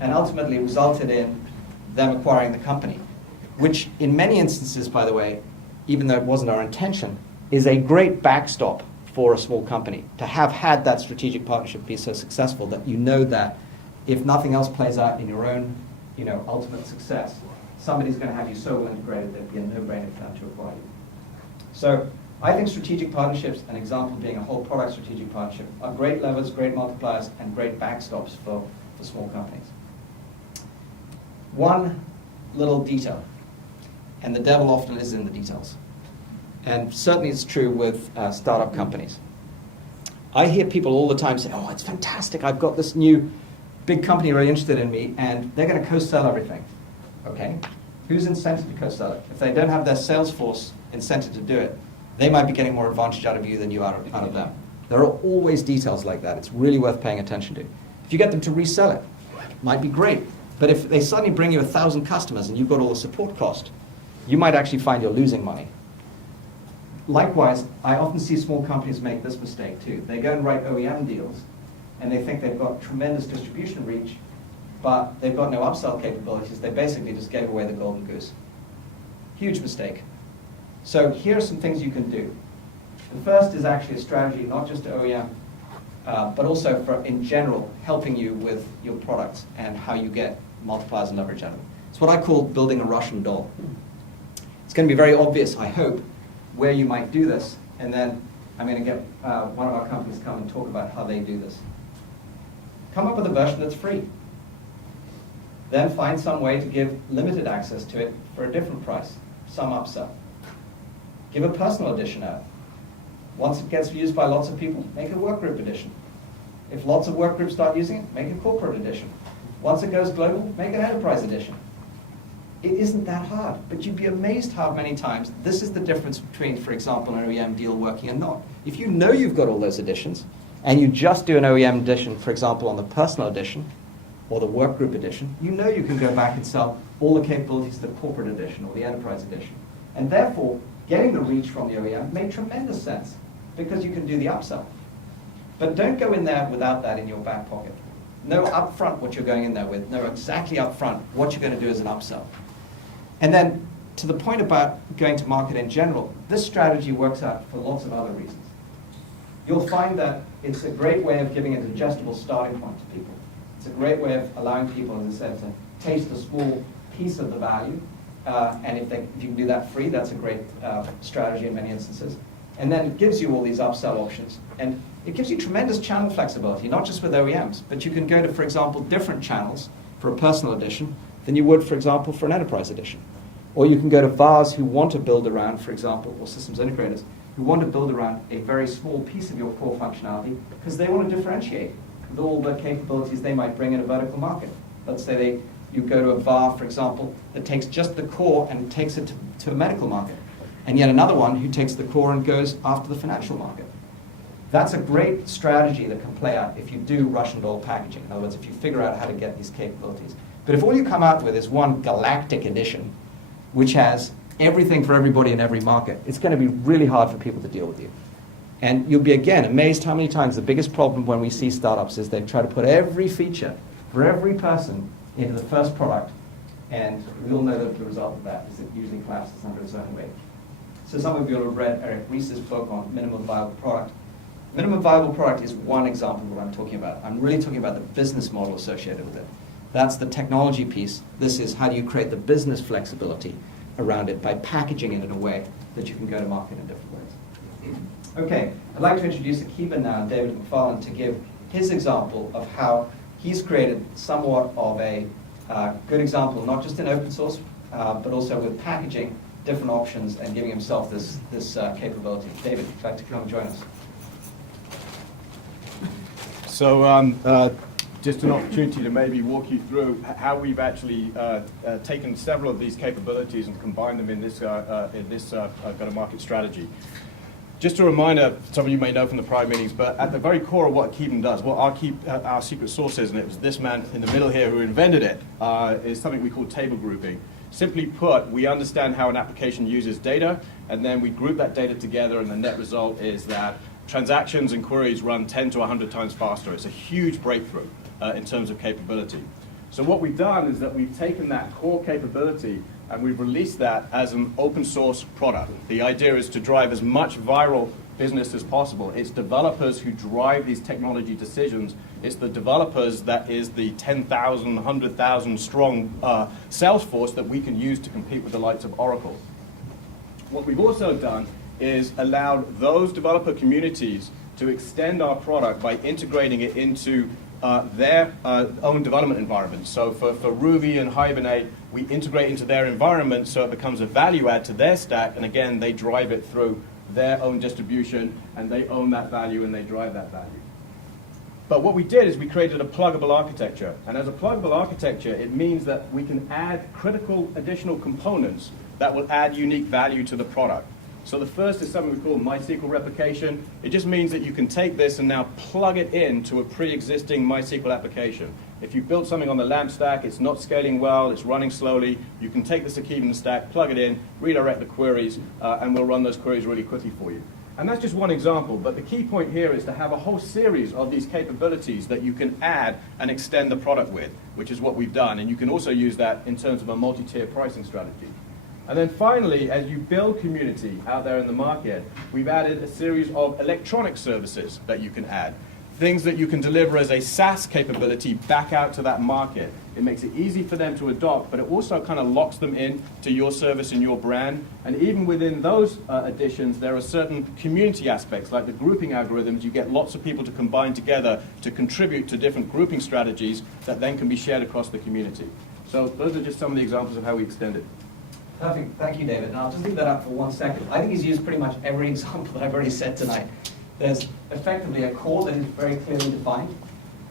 and ultimately resulted in them acquiring the company, which in many instances, by the way, even though it wasn't our intention, is a great backstop for a small company to have had that strategic partnership be so successful that you know that if nothing else plays out in your own ultimate success, somebody's going to have you so well integrated that it'd be a no-brainer for them to acquire you. So I think strategic partnerships, an example being a whole product strategic partnership, are great levers, great multipliers, and great backstops for small companies. One little detail, and the devil often is in the details. And certainly it's true with startup companies. I hear people all the time say, oh, it's fantastic, I've got this new big company really interested in me, and they're going to co-sell everything. Okay, who's incented to co-sell it? If they don't have their sales force incented to do it, they might be getting more advantage out of you than you are out of them. There are always details like that. It's really worth paying attention to. If you get them to resell it, it might be great. But if they suddenly bring you 1,000 customers and you've got all the support cost, you might actually find you're losing money. Likewise, I often see small companies make this mistake too. They go and write OEM deals, and they think they've got tremendous distribution reach, but they've got no upsell capabilities. They basically just gave away the golden goose. Huge mistake. So here are some things you can do. The first is actually a strategy, not just to OEM, but also for, in general, helping you with your products and how you get multipliers and leverage out of them. It's what I call building a Russian doll. It's going to be very obvious, I hope, where you might do this, and then I'm going to get one of our companies come and talk about how they do this. Come up with a version that's free. Then find some way to give limited access to it for a different price, some upsell. Give a personal edition out. Once it gets used by lots of people, make a workgroup edition. If lots of workgroups start using it, make a corporate edition. Once it goes global, make an enterprise edition. It isn't that hard, but you'd be amazed how many times this is the difference between, for example, an OEM deal working and not. If you know you've got all those editions, and you just do an OEM edition, for example, on the personal edition, or the workgroup edition, you know you can go back and sell all the capabilities of the corporate edition or the enterprise edition. And therefore, getting the reach from the OEM made tremendous sense, because you can do the upsell. But don't go in there without that in your back pocket. Know upfront what you're going in there with. Know exactly upfront what you're going to do as an upsell. And then, to the point about going to market in general, this strategy works out for lots of other reasons. You'll find that it's a great way of giving a digestible starting point to people. It's a great way of allowing people, as I said, to taste a small piece of the value. And if you can do that free, that's a great strategy in many instances. And then it gives you all these upsell options. And it gives you tremendous channel flexibility, not just with OEMs, but you can go to, for example, different channels for a personal edition than you would, for example, for an enterprise edition. Or you can go to VARs who want to build around, for example, or systems integrators, who want to build around a very small piece of your core functionality because they want to differentiate with all the capabilities they might bring in a vertical market. Let's say you go to a VAR, for example, that takes just the core and takes it to a medical market, and yet another one who takes the core and goes after the financial market. That's a great strategy that can play out if you do Russian doll packaging. In other words, if you figure out how to get these capabilities. But if all you come out with is one galactic edition, which has everything for everybody in every market, it's going to be really hard for people to deal with you. And you'll be, again, amazed how many times the biggest problem when we see startups is they try to put every feature for every person into the first product, and we all know that the result of that is it usually collapses under its own weight. So some of you will have read Eric Ries's book on minimum viable product. Minimum viable product is one example of what I'm talking about. I'm really talking about the business model associated with it. That's the technology piece. This is how do you create the business flexibility around it by packaging it in a way that you can go to market in different ways. Okay, I'd like to introduce a keeper now, David McFarlane, to give his example of how he's created somewhat of a good example, not just in open source, but also with packaging different options and giving himself this capability. David, would you like to come and join us? So just an opportunity to maybe walk you through how we've actually taken several of these capabilities and combined them in this go-to-market strategy. Just a reminder, some of you may know from the prior meetings, but at the very core of what Keepin does, what our secret sauce is, and it was this man in the middle here who invented it, is something we call table grouping. Simply put, we understand how an application uses data, and then we group that data together, and the net result is that transactions and queries run 10 to 100 times faster. It's a huge breakthrough in terms of capability. So what we've done is that we've taken that core capability and we've released that as an open source product. The idea is to drive as much viral business as possible. It's developers who drive these technology decisions. It's the developers that is the 10,000, 100,000 strong sales force that we can use to compete with the likes of Oracle. What we've also done is allowed those developer communities to extend our product by integrating it into their own development environment. So for Ruby and Hibernate, we integrate into their environment so it becomes a value add to their stack, and again, they drive it through their own distribution, and they own that value and they drive that value. But what we did is we created a pluggable architecture, and as a pluggable architecture, it means that we can add critical additional components that will add unique value to the product. So the first is something we call MySQL replication. It just means that you can take this and now plug it into a pre-existing MySQL application. If you built something on the LAMP stack, it's not scaling well, it's running slowly, you can take the Keepin stack, plug it in, redirect the queries, and we'll run those queries really quickly for you. And that's just one example, but the key point here is to have a whole series of these capabilities that you can add and extend the product with, which is what we've done. And you can also use that in terms of a multi-tier pricing strategy. And then finally, as you build community out there in the market, we've added a series of electronic services that you can add. Things that you can deliver as a SaaS capability back out to that market. It makes it easy for them to adopt, but it also kind of locks them in to your service and your brand. And even within those additions, there are certain community aspects, like the grouping algorithms. You get lots of people to combine together to contribute to different grouping strategies that then can be shared across the community. So those are just some of the examples of how we extend it. Perfect. Thank you, David. And I'll just leave that up for 1 second. I think he's used pretty much every example that I've already said tonight. There's effectively a core that is very clearly defined,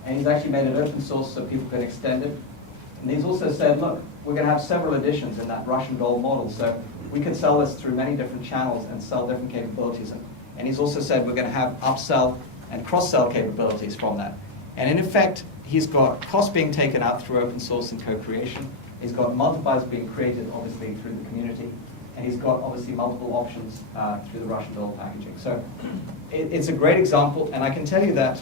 and he's actually made it open source so people can extend it. And he's also said, look, we're going to have several editions in that Russian doll model, so we can sell this through many different channels and sell different capabilities. And he's also said we're going to have upsell and cross-sell capabilities from that. And in effect, he's got costs being taken out through open source and co-creation. He's got multipliers being created, obviously, through the community. And he's got, obviously, multiple options through the Russian doll packaging. So it's a great example, and I can tell you that,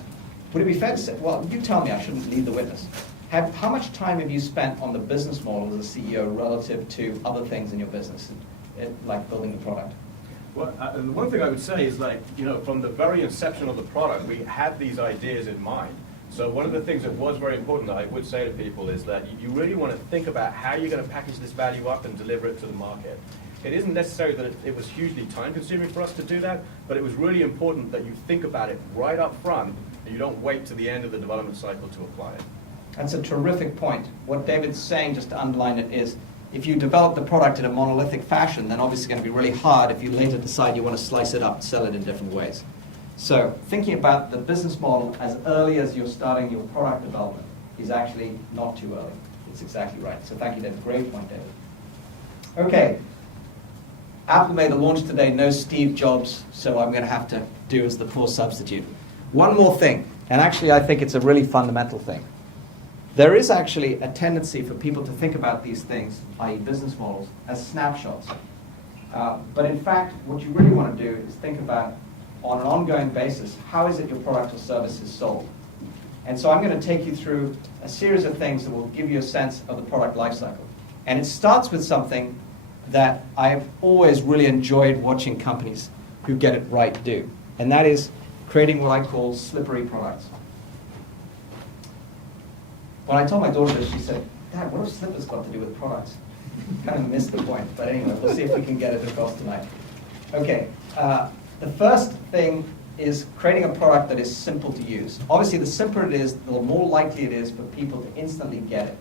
would it be fair to say, well, you tell me, I shouldn't lead the witness. How much time have you spent on the business model as a CEO relative to other things in your business, like building the product? Well, the one thing I would say is, from the very inception of the product, we had these ideas in mind. So one of the things that was very important that I would say to people is that you really want to think about how you're going to package this value up and deliver it to the market. It isn't necessary that it was hugely time-consuming for us to do that, but it was really important that you think about it right up front and you don't wait to the end of the development cycle to apply it. That's a terrific point. What David's saying, just to underline it, is If you develop the product in a monolithic fashion, then obviously it's going to be really hard if you later decide you want to slice it up and sell it in different ways. So thinking about the business model as early as you're starting your product development is actually not too early. It's exactly right. So thank you, David. Great point, David. Okay. Apple made a launch today, no Steve Jobs, so I'm going to have to do as the poor substitute. One more thing, and actually I think it's a really fundamental thing. There is actually a tendency for people to think about these things, i.e. business models, as snapshots. But in fact, what you really want to do is think about, on an ongoing basis, how is it your product or service is sold? And so I'm going to take you through a series of things that will give you a sense of the product lifecycle. And it starts with something that I've always really enjoyed watching companies who get it right do. And that is creating what I call slippery products. When I told my daughter this, she said, "Dad, what have slippers got to do with products?" Kind of missed the point, but anyway, we'll see if we can get it across tonight. Okay, the first thing is creating a product that is simple to use. Obviously, the simpler it is, the more likely it is for people to instantly get it.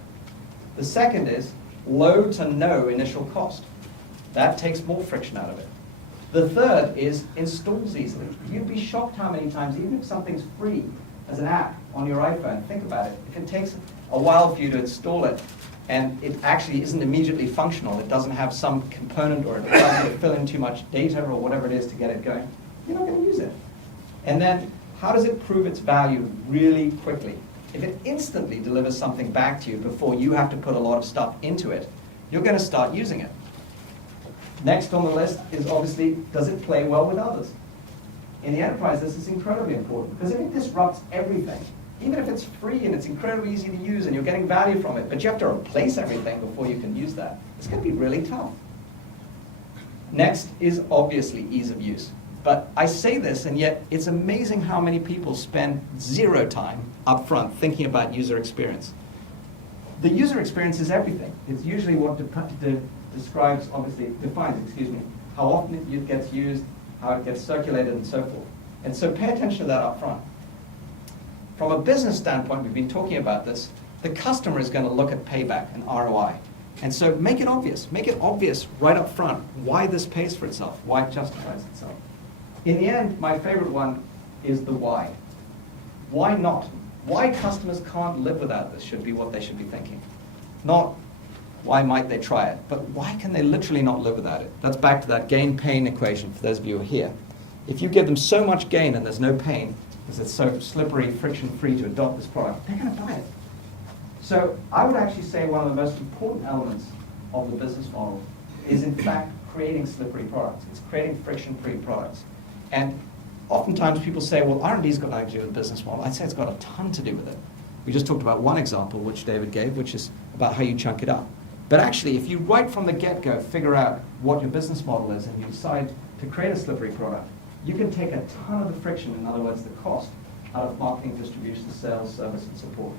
The second is low to no initial cost. That takes more friction out of it. The third is installs easily. You'd be shocked how many times, even if something's free as an app on your iPhone, think about it. If it takes a while for you to install it, and it actually isn't immediately functional, it doesn't have some component, or it doesn't fill in too much data or whatever it is to get it going, you're not going to use it. And then, how does it prove its value really quickly? If it instantly delivers something back to you before you have to put a lot of stuff into it, you're going to start using it. Next on the list is obviously, does it play well with others? In the enterprise, this is incredibly important, because if it disrupts everything, even if it's free and it's incredibly easy to use and you're getting value from it, but you have to replace everything before you can use that, it's going to be really tough. Next is obviously ease of use. But I say this, and yet it's amazing how many people spend zero time up front thinking about user experience. The user experience is everything. It's usually what defines, how often it gets used, how it gets circulated, and so forth. And so pay attention to that up front. From a business standpoint, we've been talking about this, the customer is going to look at payback and ROI. And so make it obvious. Make it obvious right up front why this pays for itself, why it justifies itself. In the end, my favorite one is the why. Why not? Why customers can't live without this should be what they should be thinking. Not why might they try it, but why can they literally not live without it? That's back to that gain-pain equation for those of you who are here. If you give them so much gain and there's no pain, because it's so slippery, friction-free to adopt this product, they're going to buy it. So I would actually say one of the most important elements of the business model is in fact creating slippery products. It's creating friction-free products. And oftentimes people say, well, R&D's got nothing to do with the business model. I'd say it's got a ton to do with it. We just talked about one example, which David gave, which is about how you chunk it up. But actually, if you right from the get-go figure out what your business model is and you decide to create a slippery product, you can take a ton of the friction, in other words, the cost, out of marketing, distribution, sales, service, and support.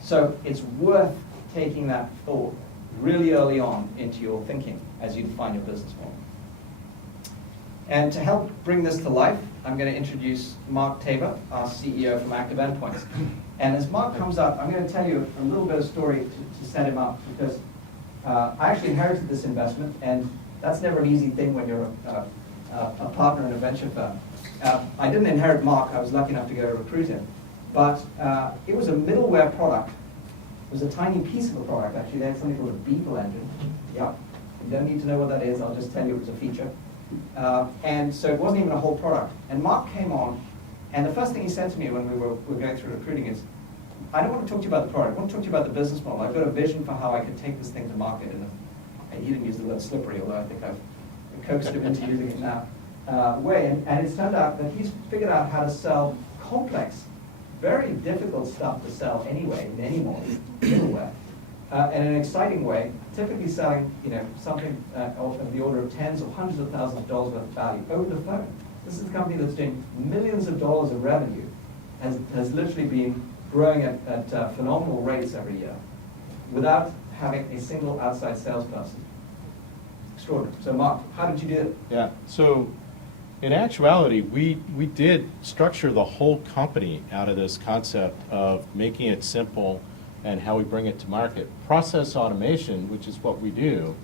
So it's worth taking that thought really early on into your thinking as you define your business model. And to help bring this to life, I'm going to introduce Mark Tabor, our CEO from Active Endpoints. And as Mark comes up, I'm going to tell you a little bit of story to set him up, because I actually inherited this investment, and that's never an easy thing when you're a partner in a venture firm. I didn't inherit Mark. I was lucky enough to go recruit him. But it was a middleware product. It was a tiny piece of a product, actually. They had something called a Beetle engine. Yeah, you don't need to know what that is. I'll just tell you it was a feature. And so it wasn't even a whole product. And Mark came on, and the first thing he said to me when we were going through recruiting is, I don't want to talk to you about the product. I want to talk to you about the business model. I've got a vision for how I can take this thing to market. And he didn't use the word slippery, although I think I've coaxed him into using it now. Way. And it's turned out that he's figured out how to sell complex, very difficult stuff to sell anyway, in any model, middleware, in an exciting way, typically selling something of the order of tens or hundreds of thousands of dollars worth of value over the phone. This is a company that's doing millions of dollars of revenue, has literally been growing at phenomenal rates every year without having a single outside salesperson. Extraordinary. So Mark, how did you do it? Yeah, so in actuality, we did structure the whole company out of this concept of making it simple and how we bring it to market. Process automation, which is what we do,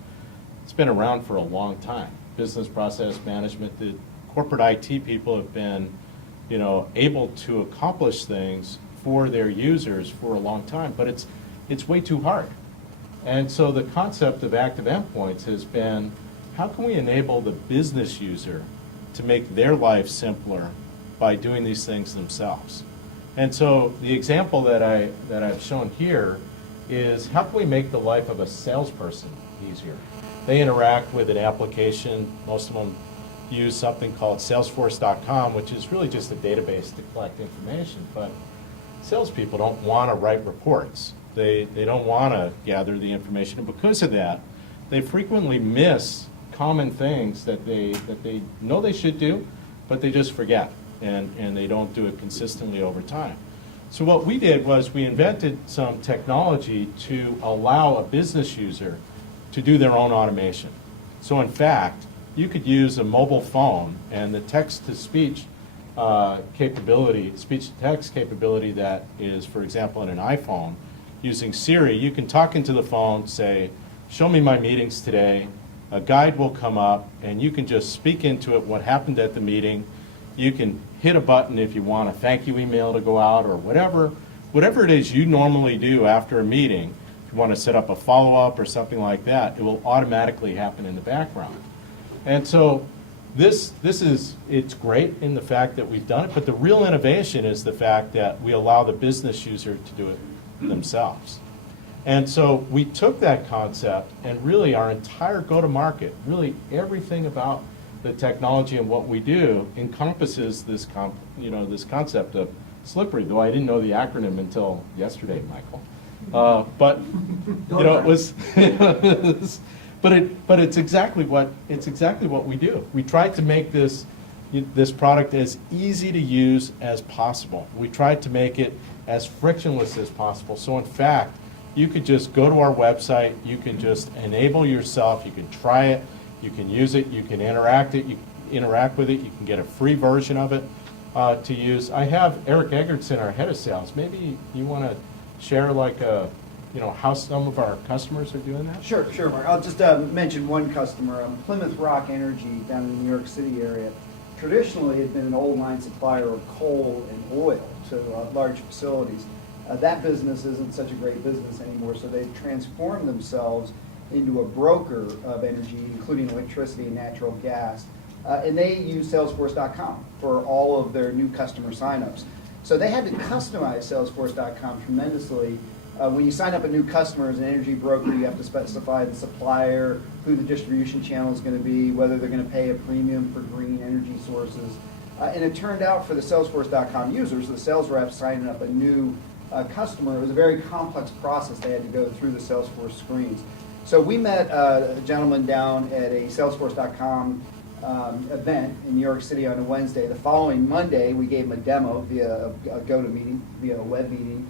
it's been around for a long time. Business process management, the corporate IT people have been, able to accomplish things for their users for a long time, but it's way too hard. And so the concept of active endpoints has been, how can we enable the business user to make their life simpler by doing these things themselves? And so the example that I've shown here is, how can we make the life of a salesperson easier? They interact with an application. Most of them use something called Salesforce.com, which is really just a database to collect information. But salespeople don't want to write reports. They don't want to gather the information. And because of that, they frequently miss common things that they know they should do, but they just forget, and they don't do it consistently over time. So what we did was we invented some technology to allow a business user to do their own automation. So in fact, you could use a mobile phone, and the text-to-speech capability, speech-to-text capability that is, for example, in an iPhone, using Siri, you can talk into the phone, say, show me my meetings today. A guide will come up, and you can just speak into it what happened at the meeting. You can hit a button if you want a thank you email to go out, or whatever it is you normally do after a meeting. If you want to set up a follow-up or something like that, it will automatically happen in the background. And so it's great in the fact that we've done it, but the real innovation is the fact that we allow the business user to do it themselves. And so we took that concept, and really our entire go-to-market, really everything about the technology and what we do encompasses this concept of slippery, though I didn't know the acronym until yesterday, Michael. But it was but it's exactly what we do. We tried to make this product as easy to use as possible. We tried to make it as frictionless as possible. So in fact, you could just go to our website, you can just enable yourself, you can try it, you can use it, you can interact with it, you can get a free version of it to use. I have Eric Eggertson, our head of sales. Maybe you want to share how some of our customers are doing that? Sure, Mark. I'll just mention one customer, Plymouth Rock Energy down in the New York City area. Traditionally, had been an old line supplier of coal and oil to large facilities. That business isn't such a great business anymore, so they've transformed themselves into a broker of energy, including electricity and natural gas. And they use Salesforce.com for all of their new customer signups. So they had to customize Salesforce.com tremendously. When you sign up a new customer as an energy broker, you have to specify the supplier, who the distribution channel is going to be, whether they're going to pay a premium for green energy sources. And it turned out for the Salesforce.com users, the sales reps signing up a new customer, it was a very complex process. They had to go through the Salesforce screens. So we met a gentleman down at a Salesforce.com event in New York City on a Wednesday. The following Monday, we gave him a demo via a GoToMeeting, via a web meeting.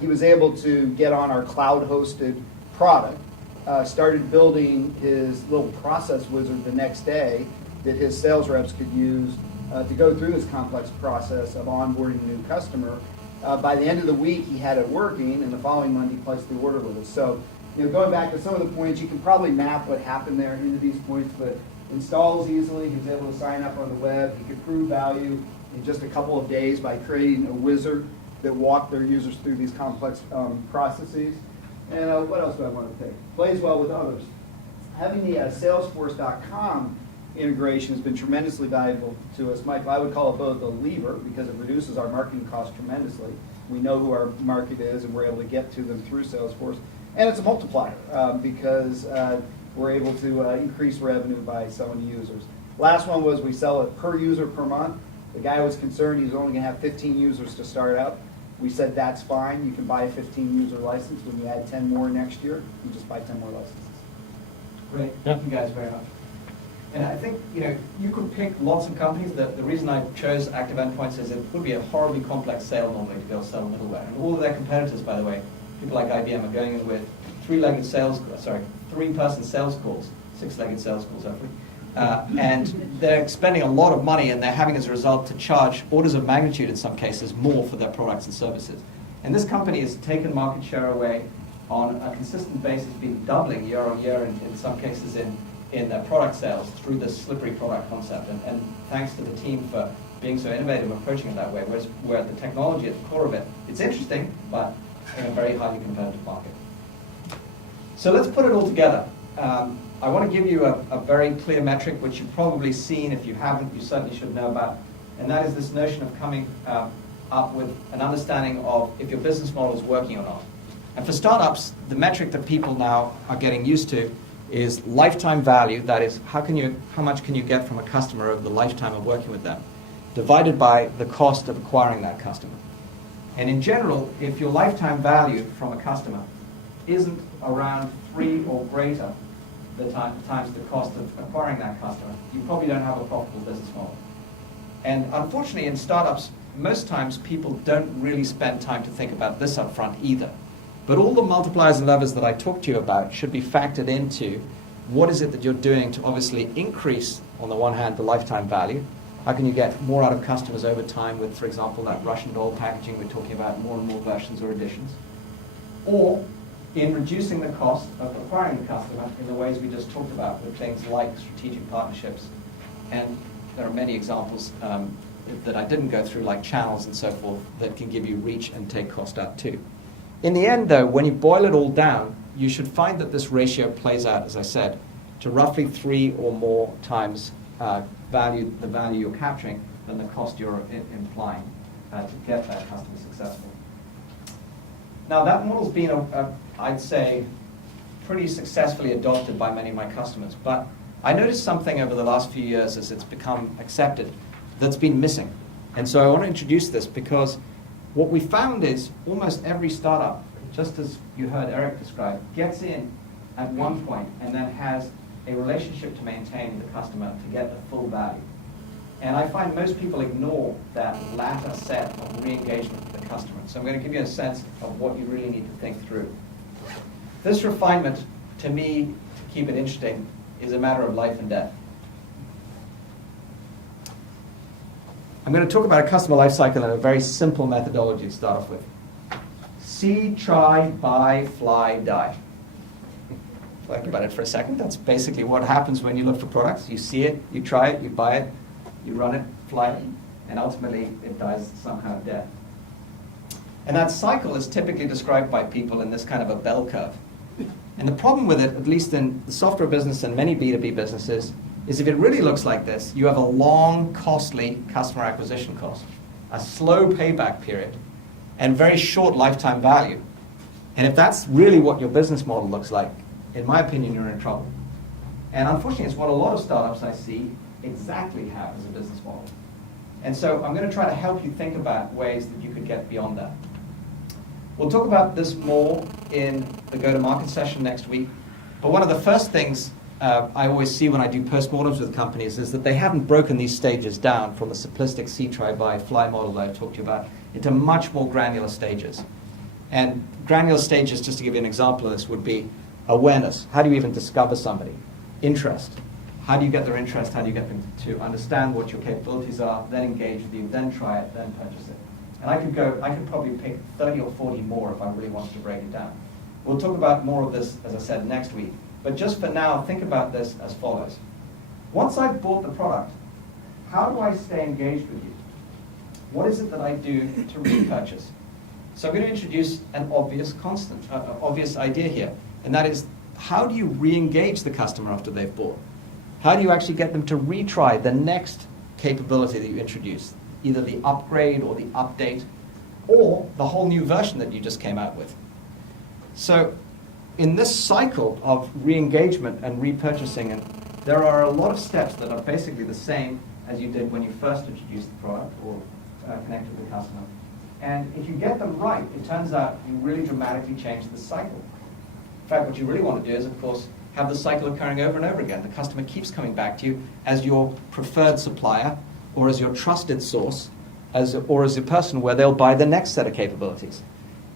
He was able to get on our cloud-hosted product, started building his little process wizard the next day that his sales reps could use to go through this complex process of onboarding a new customer. By the end of the week, he had it working, and the following Monday, he placed the order with us. So, going back to some of the points, you can probably map what happened there into these points, but installs easily. He was able to sign up on the web. He could prove value in just a couple of days by creating a wizard that walked their users through these complex processes. And what else do I want to take? Plays well with others. Having the Salesforce.com integration has been tremendously valuable to us. Mike, I would call it both a lever because it reduces our marketing costs tremendously. We know who our market is, and we're able to get to them through Salesforce. And it's a multiplier because we're able to increase revenue by so many users. Last one was we sell it per user per month. The guy was concerned he was only going to have 15 users to start out. We said that's fine. You can buy a 15-user license. When you add 10 more next year, you just buy 10 more licenses. Great. Thank you guys very much. And I think, you could pick lots of companies. The reason I chose Active Endpoints is it would be a horribly complex sale normally to be able to sell middleware. And all of their competitors, by the way, people like IBM are going in with three-person sales calls, six-legged sales calls, hopefully. And they're spending a lot of money, and they're having, as a result, to charge orders of magnitude, in some cases, more for their products and services. And this company has taken market share away on a consistent basis, been doubling year on year, in some cases in their product sales through this slippery product concept. And thanks to the team for being so innovative and approaching it that way, where the technology at the core of it, it's interesting, but in a very highly competitive market. So let's put it all together. I want to give you a very clear metric, which you've probably seen. If you haven't, you certainly should know about. And that is this notion of coming up with an understanding of if your business model is working or not. And for startups, the metric that people now are getting used to is lifetime value. That is, how much can you get from a customer over the lifetime of working with them, divided by the cost of acquiring that customer. And in general, if your lifetime value from a customer isn't around 3 or greater times the cost of acquiring that customer, you probably don't have a profitable business model. And unfortunately, in startups, most times people don't really spend time to think about this up front either. But all the multipliers and levers that I talked to you about should be factored into what is it that you're doing to obviously increase, on the one hand, the lifetime value. How can you get more out of customers over time with, for example, that Russian doll packaging we're talking about, more and more versions or editions? Or in reducing the cost of acquiring the customer in the ways we just talked about with things like strategic partnerships. And there are many examples that I didn't go through, like channels and so forth, that can give you reach and take cost out too. In the end, though, when you boil it all down, you should find that this ratio plays out, as I said, to roughly 3 or more times the value you're capturing than the cost you're implying to get that customer successful. Now, that model's been, I'd say, pretty successfully adopted by many of my customers. But I noticed something over the last few years as it's become accepted that's been missing. And so I want to introduce this because what we found is almost every startup, just as you heard Eric describe, gets in at one point and then has a relationship to maintain with the customer to get the full value. And I find most people ignore that latter set of re-engagement with the customer. So I'm going to give you a sense of what you really need to think through. This refinement, to me, to keep it interesting, is a matter of life and death. I'm going to talk about a customer life cycle in a very simple methodology to start off with. See, try, buy, fly, die. Think about it for a second. That's basically what happens when you look for products. You see it, you try it, you buy it, you run it, fly it, and ultimately it dies some kind of death. And that cycle is typically described by people in this kind of a bell curve. And the problem with it, at least in the software business and many B2B businesses, is if it really looks like this, you have a long, costly customer acquisition cost, a slow payback period, and very short lifetime value. And if that's really what your business model looks like, in my opinion, you're in trouble. And unfortunately, it's what a lot of startups I see exactly have as a business model. And so I'm going to try to help you think about ways that you could get beyond that. We'll talk about this more in the go-to-market session next week. But one of the first things I always see when I do postmortems with companies is that they haven't broken these stages down from the simplistic see, try, buy, fly model that I talked to you about into much more granular stages. And granular stages, just to give you an example of this, would be awareness. How do you even discover somebody? Interest. How do you get their interest? How do you get them to understand what your capabilities are, then engage with you, then try it, then purchase it? And I could probably pick 30 or 40 more if I really wanted to break it down. We'll talk about more of this, as I said, next week. But just for now, think about this as follows. Once I've bought the product, how do I stay engaged with you? What is it that I do to repurchase? So I'm going to introduce an obvious obvious idea here, and that is, how do you re-engage the customer after they've bought? How do you actually get them to retry the next capability that you introduce, either the upgrade or the update, or the whole new version that you just came out with? So in this cycle of re-engagement and repurchasing, and there are a lot of steps that are basically the same as you did when you first introduced the product or connected with the customer. And if you get them right, it turns out you really dramatically change the cycle. In fact, what you really want to do is, of course, have the cycle occurring over and over again. The customer keeps coming back to you as your preferred supplier, or as your trusted source, or as a person where they'll buy the next set of capabilities.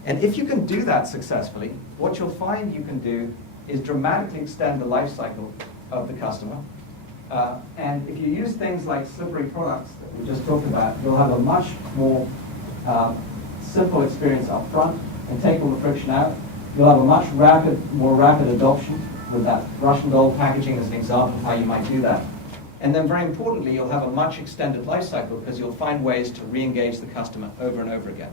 And if you can do that successfully, what you'll find you can do is dramatically extend the life cycle of the customer. And if you use things like slippery products that we just talked about, you'll have a much more simple experience up front and take all the friction out, you'll have a much more rapid adoption with that Russian gold packaging as an example of how you might do that. And then very importantly, you'll have a much extended life cycle because you'll find ways to re-engage the customer over and over again.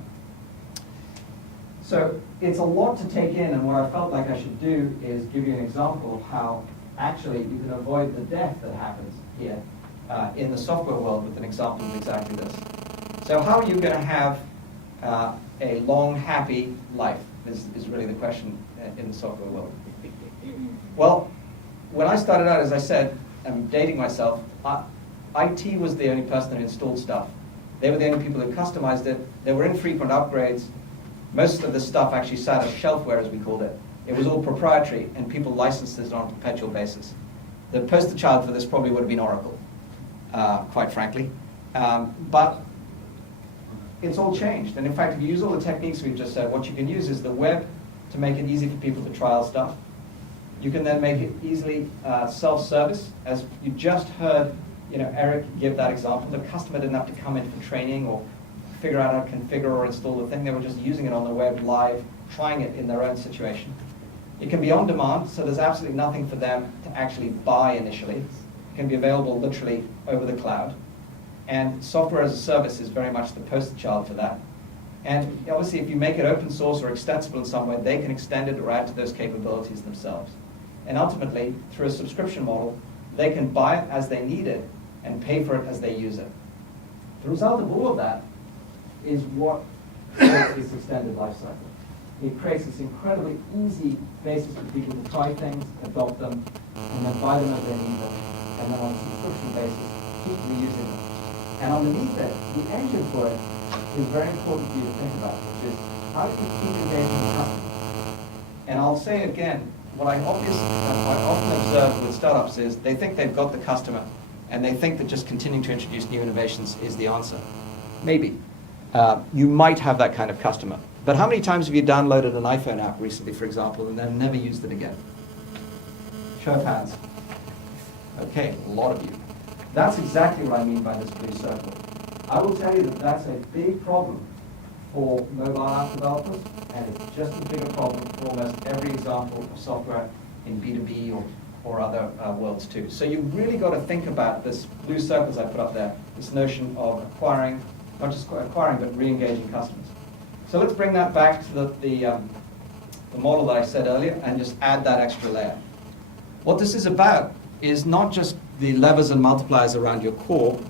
So it's a lot to take in, and what I felt like I should do is give you an example of how actually you can avoid the death that happens here in the software world with an example of exactly this. So how are you going to have a long, happy life is really the question in the software world. Well, when I started out, as I said, I'm dating myself, IT was the only person that installed stuff. They were the only people who customized it. There were infrequent upgrades. Most of the stuff actually sat as shelfware, as we called it. It was all proprietary, and people licensed it on a perpetual basis. The poster child for this probably would have been Oracle, quite frankly. But it's all changed. And in fact, if you use all the techniques we've just said, what you can use is the web to make it easy for people to trial stuff. You can then make it easily self-service. As you just heard Eric give that example, the customer didn't have to come in for training or figure out how to configure or install the thing. They were just using it on the web live, trying it in their own situation. It can be on demand, so there's absolutely nothing for them to actually buy initially. It can be available literally over the cloud. And software as a service is very much the poster child for that. And obviously, if you make it open source or extensible in some way, they can extend it or add to those capabilities themselves. And ultimately, through a subscription model, they can buy it as they need it and pay for it as they use it. The result of all of that is what creates this extended life cycle. It creates this incredibly easy basis for people to try things, adopt them, and then buy them as they need them, and then on a subscription basis, keep reusing them. And underneath it, the engine for it is very important for you to think about, which is how do you keep engaging the customer? And I'll say again, what I often observe with startups is they think they've got the customer, and they think that just continuing to introduce new innovations is the answer. Maybe. You might have that kind of customer. But how many times have you downloaded an iPhone app recently, for example, and then never used it again? Show of hands. Okay, a lot of you. That's exactly what I mean by this blue circle. I will tell you that that's a big problem for mobile app developers, and it's just a bigger problem for almost every example of software in B2B or other worlds too. So you've really got to think about this blue circles I put up there, this notion of acquiring, not just acquiring, but re-engaging customers. So let's bring that back to the model that I said earlier and just add that extra layer. What this is about is not just the levers and multipliers around your core,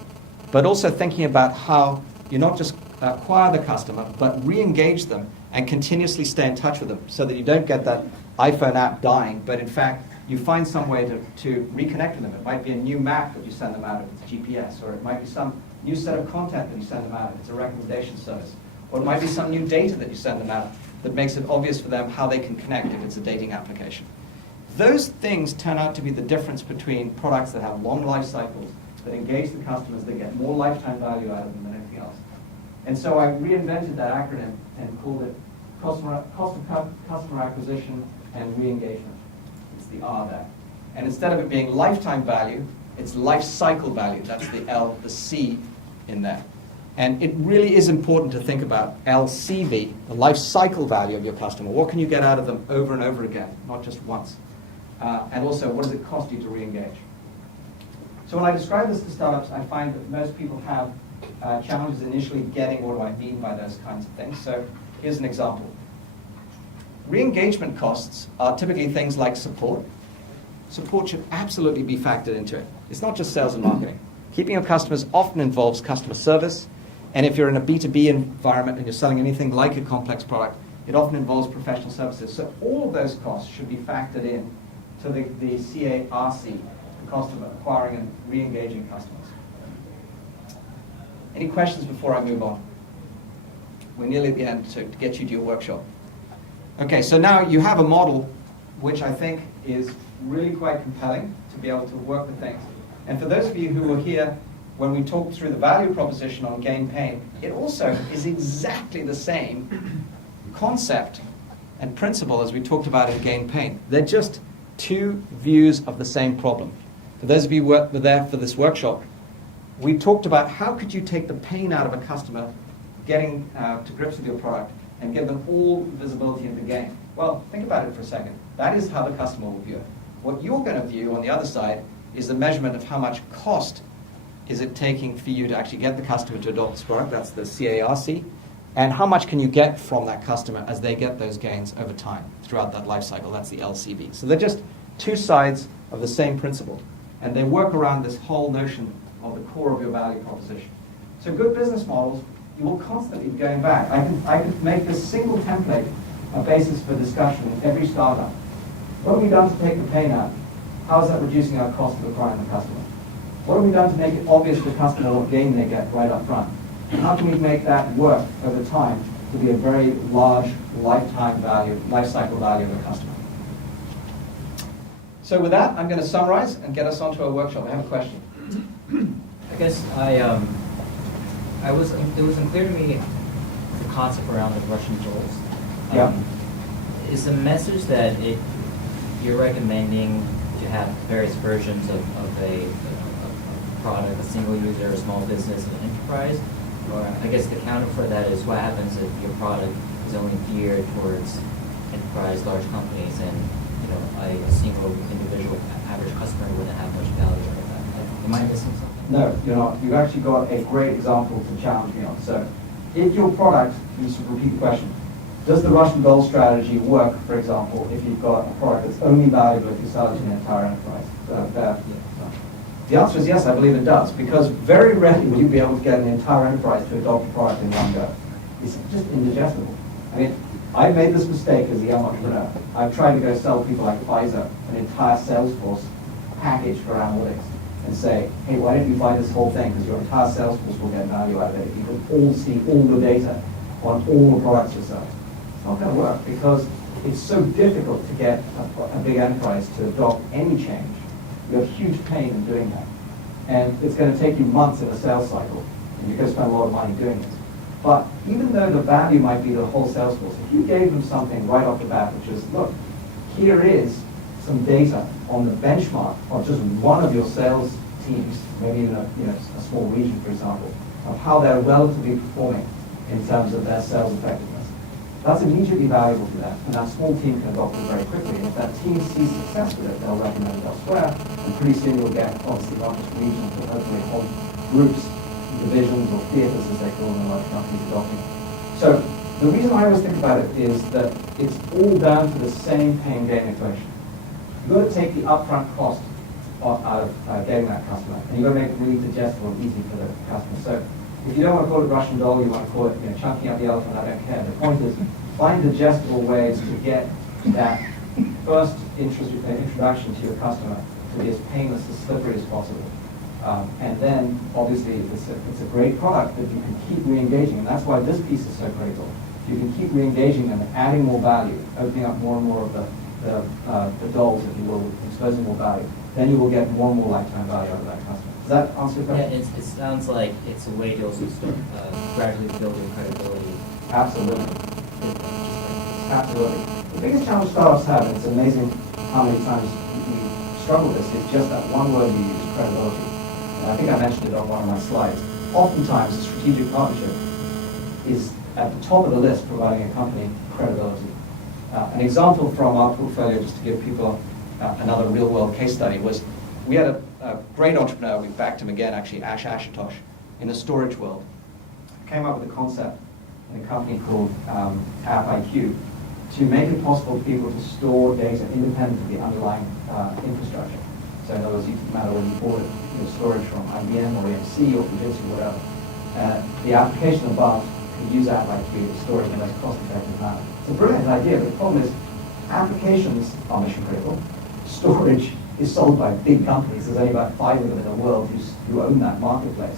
but also thinking about how you not just acquire the customer, but re-engage them and continuously stay in touch with them so that you don't get that iPhone app dying, but in fact, you find some way to reconnect with them. It might be a new map that you send them out if it's GPS, or it might be some new set of content that you send them out if it's a recommendation service, or it might be some new data that you send them out that makes it obvious for them how they can connect if it's a dating application. Those things turn out to be the difference between products that have long life cycles, that engage the customers, that get more lifetime value out of them than anything else. And so I reinvented that acronym and called it cost of customer acquisition and re-engagement. It's the R there. And instead of it being lifetime value, it's life cycle value. That's the L, the C in there. And it really is important to think about LCV, the life cycle value of your customer. What can you get out of them over and over again, not just once? And also, what does it cost you to re-engage? So when I describe this to startups, I find that most people have challenges initially getting what do I mean by those kinds of things. So here's an example. Re-engagement costs are typically things like support. Support should absolutely be factored into it. It's not just sales and marketing. Keeping your customers often involves customer service, and if you're in a B2B environment and you're selling anything like a complex product, it often involves professional services. So all of those costs should be factored in to the CARC, the cost of acquiring and re-engaging customers. Any questions before I move on? We're nearly at the end to get you to your workshop. Okay, so now you have a model which I think is really quite compelling to be able to work with things. And for those of you who were here when we talked through the value proposition on gain pain, it also is exactly the same concept and principle as we talked about in gain pain. They're just two views of the same problem. For those of you who were there for this workshop, we talked about how could you take the pain out of a customer getting to grips with your product and give them all visibility in the game. Well, think about it for a second. That is how the customer will view it. What you're going to view on the other side is the measurement of how much cost is it taking for you to actually get the customer to adopt this product. That's the CARC. And how much can you get from that customer as they get those gains over time throughout that life cycle. That's the LCV. So they're just two sides of the same principle. And they work around this whole notion of the core of your value proposition. So good business models, you will constantly be going back. I could make this single template a basis for discussion in every startup. What have we done to take the pain out? How is that reducing our cost of acquiring the customer? What have we done to make it obvious to the customer what gain they get right up front? And how can we make that work over time to be a very large lifetime value, life cycle value of the customer? So with that, I'm going to summarize and get us onto our workshop. I have a question. I guess it was unclear to me the concept around the Russian dolls. Yeah. Is the message that you're recommending to have various versions of a product, a single user, a small business, an enterprise? Or I guess the counter for that is what happens if your product is only geared towards enterprise, large companies, and a single individual average customer wouldn't have much value out of that. Am I missing something? No, you're not. You've actually got a great example to challenge me on. So if your product, just to repeat the question, does the Russian doll strategy work, for example, if you've got a product that's only valuable if you sell it to an entire enterprise? The answer is yes, I believe it does, because very rarely will you be able to get an entire enterprise to adopt a product in one go. It's just indigestible. I mean, I made this mistake as a young entrepreneur. I've tried to go sell people like Pfizer an entire Salesforce package for analytics and say, hey, why don't you buy this whole thing, because your entire Salesforce will get value out of it if you can all see all the data on all the products you sell. It's not going to work because it's so difficult to get a big enterprise to adopt any change. You have huge pain in doing that. And it's going to take you months in a sales cycle, and you're going to spend a lot of money doing it. But even though the value might be the whole sales force, if you gave them something right off the bat, which is, look, here is some data on the benchmark of just one of your sales teams, maybe in a small region, for example, of how they're relatively performing in terms of their sales effectiveness. That's immediately valuable to them, and that small team can adopt it very quickly. And if that team sees success with it, they'll recommend it elsewhere, and pretty soon you'll get, obviously, not just regions, but hopefully whole groups, divisions, or theaters, as they call them in large companies, adopting it. So the reason I always think about it is that it's all down to the same pain gain equation. You've got to take the upfront cost out of getting that customer, and you've got to make it really digestible and easy for the customer. So if you don't want to call it Russian doll, you want to call it chunking up the elephant, I don't care. The point is, find digestible ways to get that first introduction to your customer to be as painless, as slippery as possible. And then, obviously, it's a great product that you can keep re-engaging, and that's why this piece is so critical. If you can keep re-engaging them, adding more value, opening up more and more of the dolls, if you will, exposing more value, then you will get more and more lifetime value out of that customer. Does that answer your question? Yeah, it sounds like it's a way to also start gradually building credibility. Absolutely. Absolutely. The biggest challenge startups have, and it's amazing how many times we struggle with this, is just that one word you use, credibility. And I think I mentioned it on one of my slides. Oftentimes, a strategic partnership is at the top of the list, providing a company credibility. An example from our portfolio, just to give people another real-world case study, was we had a great entrepreneur, we backed him again, actually, Ash Ashutosh, in the storage world. Came up with a concept in a company called AppIQ to make it possible for people to store data independent of the underlying infrastructure. So in other words, it doesn't matter whether you bought storage from IBM or EMC or Fujitsu or whatever. The application above could use AppIQ to store it in the most cost-effective manner. It's a brilliant idea, but the problem is applications are mission critical. Storage is sold by big companies. There's only about 5 of them in the world who own that marketplace.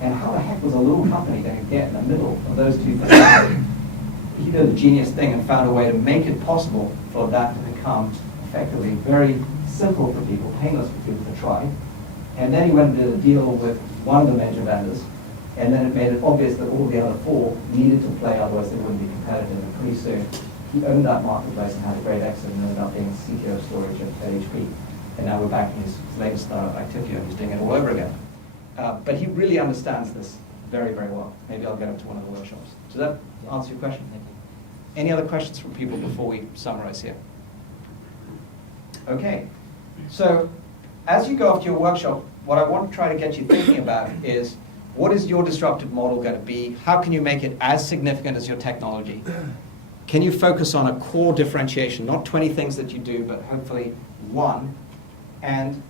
And how the heck was a little company going to get in the middle of those two things? He did a genius thing and found a way to make it possible for that to become effectively very simple for people, painless for people to try. And then he went and did a deal with one of the major vendors, and then it made it obvious that all the other 4 needed to play, otherwise they wouldn't be competitive. And pretty soon, he owned that marketplace and had a great exit and ended up being CTO of storage at HP. And now we're back in his latest startup, Actifio, and he's doing it all over again. But he really understands very, very well. Maybe I'll get him to one of the workshops. Does that answer your question? Thank you. Any other questions from people before we summarize here? Okay, so as you go off to your workshop, what I want to try to get you thinking about is, what is your disruptive model going to be? How can you make it as significant as your technology? Can you focus on a core differentiation, not 20 things that you do, but hopefully one? And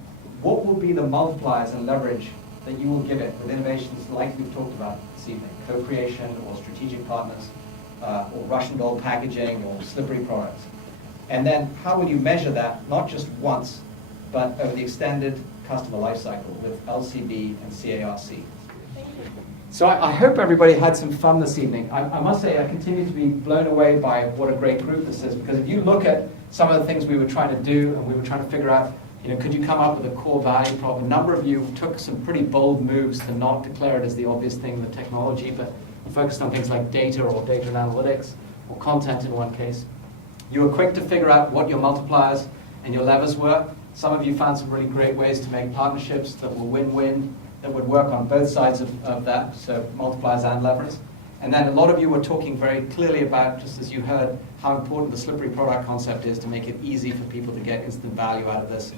what will be the multipliers and leverage that you will give it with innovations like we've talked about this evening, co-creation or strategic partners, or Russian doll packaging or slippery products? And then how will you measure that, not just once, but over the extended customer life cycle with LCB and CARC? So I hope everybody had some fun this evening. I must say I continue to be blown away by what a great group this is, because if you look at some of the things we were trying to do, and we were trying to figure out, could you come up with a core value problem? A number of you took some pretty bold moves to not declare it as the obvious thing in the technology, but focused on things like data or data and analytics, or content in one case. You were quick to figure out what your multipliers and your levers were. Some of you found some really great ways to make partnerships that were win-win, that would work on both sides of that, so multipliers and levers. And then a lot of you were talking very clearly about, just as you heard, how important the slippery product concept is to make it easy for people to get instant value out of this,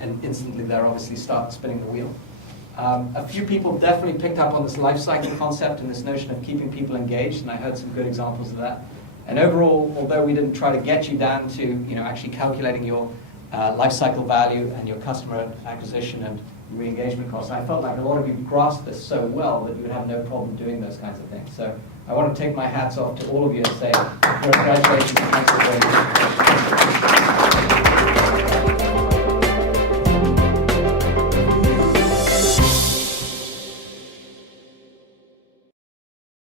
and instantly they're obviously start spinning the wheel. A few people definitely picked up on this life cycle concept and this notion of keeping people engaged, and I heard some good examples of that. And overall, although we didn't try to get you down to actually calculating your life cycle value and your customer acquisition and re-engagement costs, I felt like a lot of you grasped this so well that you would have no problem doing those kinds of things. So I want to take my hats off to all of you and say congratulations and thanks for joining us.